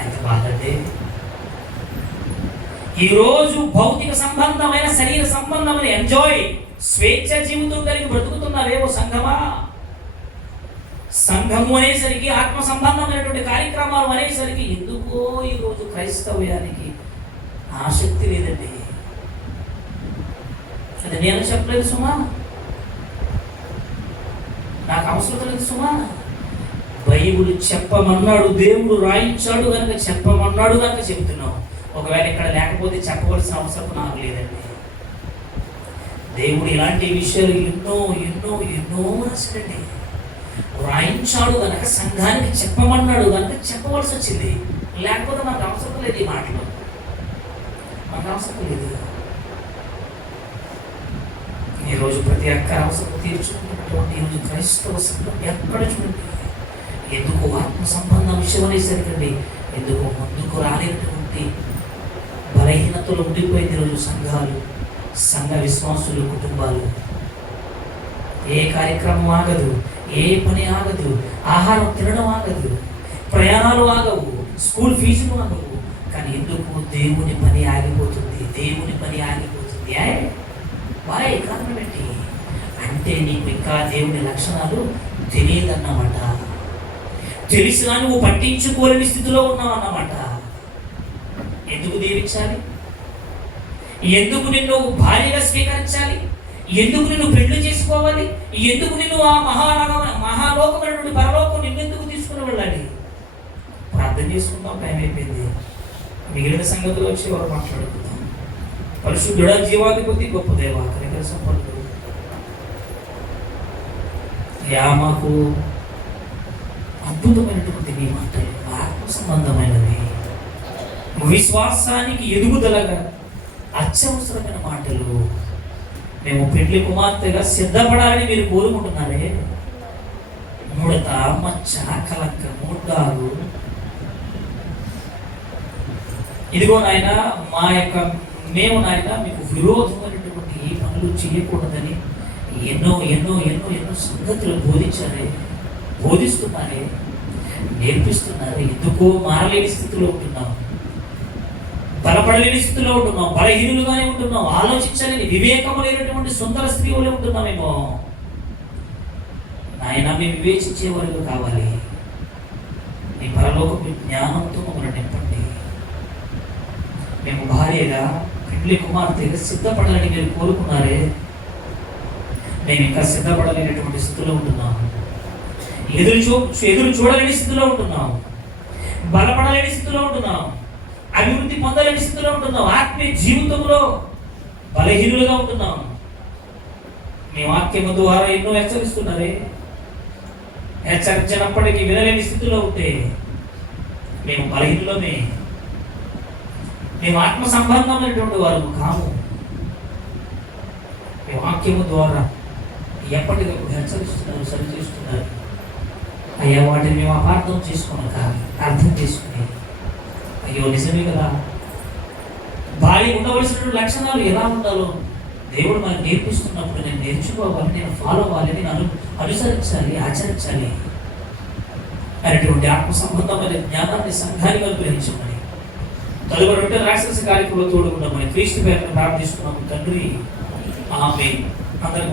ఎంత బాధ అండి! ఈరోజు భౌతిక సంబంధమైన, శరీర సంబంధమైన ఎంజాయ్, స్వేచ్ఛ జీవితం కలిగి బ్రతుకుతున్నారేమో సంఘమా. సంఘము అనేసరికి, ఆత్మ సంబంధమైనటువంటి కార్యక్రమాలు అనేసరికి ఎందుకో ఈరోజు క్రైస్తవ్యానికి ఆసక్తి లేదండి. అది నేను చెప్పలేదు సుమా, నాకు అవసరం లేదు సుమా. బైబిల్ చెప్పమన్నాడు, దేవుడు రాయించాడు కనుక చెప్పమన్నాడు కనుక చెప్తున్నావు. ఒకవేళ ఇక్కడ లేకపోతే చెప్పవలసిన అవసరం నాకు లేదండి. దేవుడు ఇలాంటి విషయాలు ఎన్నో ఎన్నో ఎన్నో రాశాడండి. రాయించాడు కనుక సంఘానికి చెప్పమన్నాడు కనుక చెప్పవలసి వచ్చింది. లేకపోతే నాకు అవసరం లేదు, ఈ మాటలు నాకు అవసరం లేదు. ఈరోజు ప్రతి ఒక్క అవసరం తీర్చుకున్నటువంటి ఈరోజు క్రైస్తవ సంఘం ఎక్కడ చూడండి, ఎందుకు ఆత్మ సంబంధ విషయం అనేసరికండి ఎందుకు ముందుకు రాలేనటువంటి బలహీనతలు ఉండిపోయింది ఈరోజు సంఘాలు, సంఘ విశ్వాసులు, కుటుంబాలు. ఏ కార్యక్రమం ఆగదు, ఏ పని ఆగదు, ఆహారం తినడం ఆగదు, ప్రయాణాలు ఆగవు, స్కూల్ ఫీజులు ఆగవు. కానీ ఎందుకు దేవుని పని ఆగిపోతుంది, దేవుని పని ఆగిపోతుంది. వాయ్ కారణం ఏంటి అంటే నీకు ఇంకా దేవుని లక్షణాలు తెలియదన్నమాట. తెలిసినా నువ్వు పట్టించుకోలేని స్థితిలో ఉన్నావు అన్నమాట. ఎందుకు దీవించాలి, ఎందుకు నిన్ను భార్యగా స్వీకరించాలి, ఎందుకు నిన్ను పెళ్లి చేసుకోవాలి, ఎందుకు నిన్ను ఆ మహాలోకమైనటువంటి పరలోకం నిన్నెందుకు తీసుకుని వెళ్ళాలి. ప్రార్థన చేసుకుంటాం, టైం అయిపోయింది. మిగిలిన సంగతులు వచ్చి ఎవరు మాట్లాడుకుందాం. పరిశుద్ధుడ, జీవాధిపతి, గొప్ప దేవ, కనికర సంపన్నుడు, మాకు అద్భుతమైనటువంటి మీ మాటలు ఆత్మ సంబంధమైనవి, విశ్వాసానికి ఎదుగుదలగా అత్యవసరమైన మాటలు. మేము పెళ్లి కుమార్తెగా సిద్ధపడాలని మీరు కోరుకుంటున్నారే. ముడత, మచ్చ, కలక్క, ముడ్డాలు, ఇదిగో నాయన మేము నాయన మీకు విరోధమైనటువంటి ఈ పనులు చేయకూడదని ఎన్నో ఎన్నో ఎన్నో ఎన్నో సంగతులు బోధిస్తున్నారే, నేర్పిస్తున్నారు. ఎందుకో మారలేని స్థితిలో ఉంటున్నాం, బలపడలేని స్థితిలో ఉంటున్నాం, బలహీనులుగానే ఉంటున్నాం, ఆలోచించలేని వివేకము లేనటువంటి సుందర స్త్రీవులే ఉంటున్నామేమో. నాయన మేము వివేచించే వరకు కావాలి. మీ పరలోకపు జ్ఞానంతో మమ్మల్ని నింపండి. మేము భార్యగా, పెళ్లి కుమార్తెగా సిద్ధపడాలని మీరు కోరుకున్నారే. మేము ఇంకా సిద్ధపడలేనటువంటి స్థితిలో ఉంటున్నాము, ఎదురు చూడలేని స్థితిలో ఉంటున్నాం, బలపడలేని స్థితిలో ఉంటున్నాం, అభివృద్ధి పొందలేని స్థితిలో ఉంటున్నాం, ఆత్మీయ జీవితంలో బలహీనులుగా ఉంటున్నాం. మీ వాక్యము ద్వారా ఎన్నో హెచ్చరిస్తున్నారే. హెచ్చరించినప్పటికీ వినలేని స్థితిలో ఉంటే మేము బలహీనులమే, మేము ఆత్మ సంబంధమైనటువంటి వారు కాము. మీ వాక్యము ద్వారా ఎప్పటికప్పుడు హెచ్చరిస్తున్నారు, సరిచేస్తున్నారు. అయ్యా వాటిని మేము అపార్థం చేసుకోనక అర్థం చేసుకుని, అయ్యో నిజమే కదా, భార్య ఉండవలసిన లక్షణాలు ఎలా ఉండాలో దేవుడు మనకు నేర్పిస్తున్నప్పుడు నేను నేర్చుకోవాలి, నేను ఫాలో అవ్వాలి, నేను అనుసరించాలి, ఆచరించాలి అనేటువంటి ఆత్మ సంబంధమైన జ్ఞానాన్ని సంఘానికి అనుగ్రహించమని తదుపరి రాక్షస కార్యక్రమంలో తోడుకున్నామని క్రీస్తు పేరును ప్రార్థిస్తున్నాము తండ్రి. ఆమేన్. అందరికీ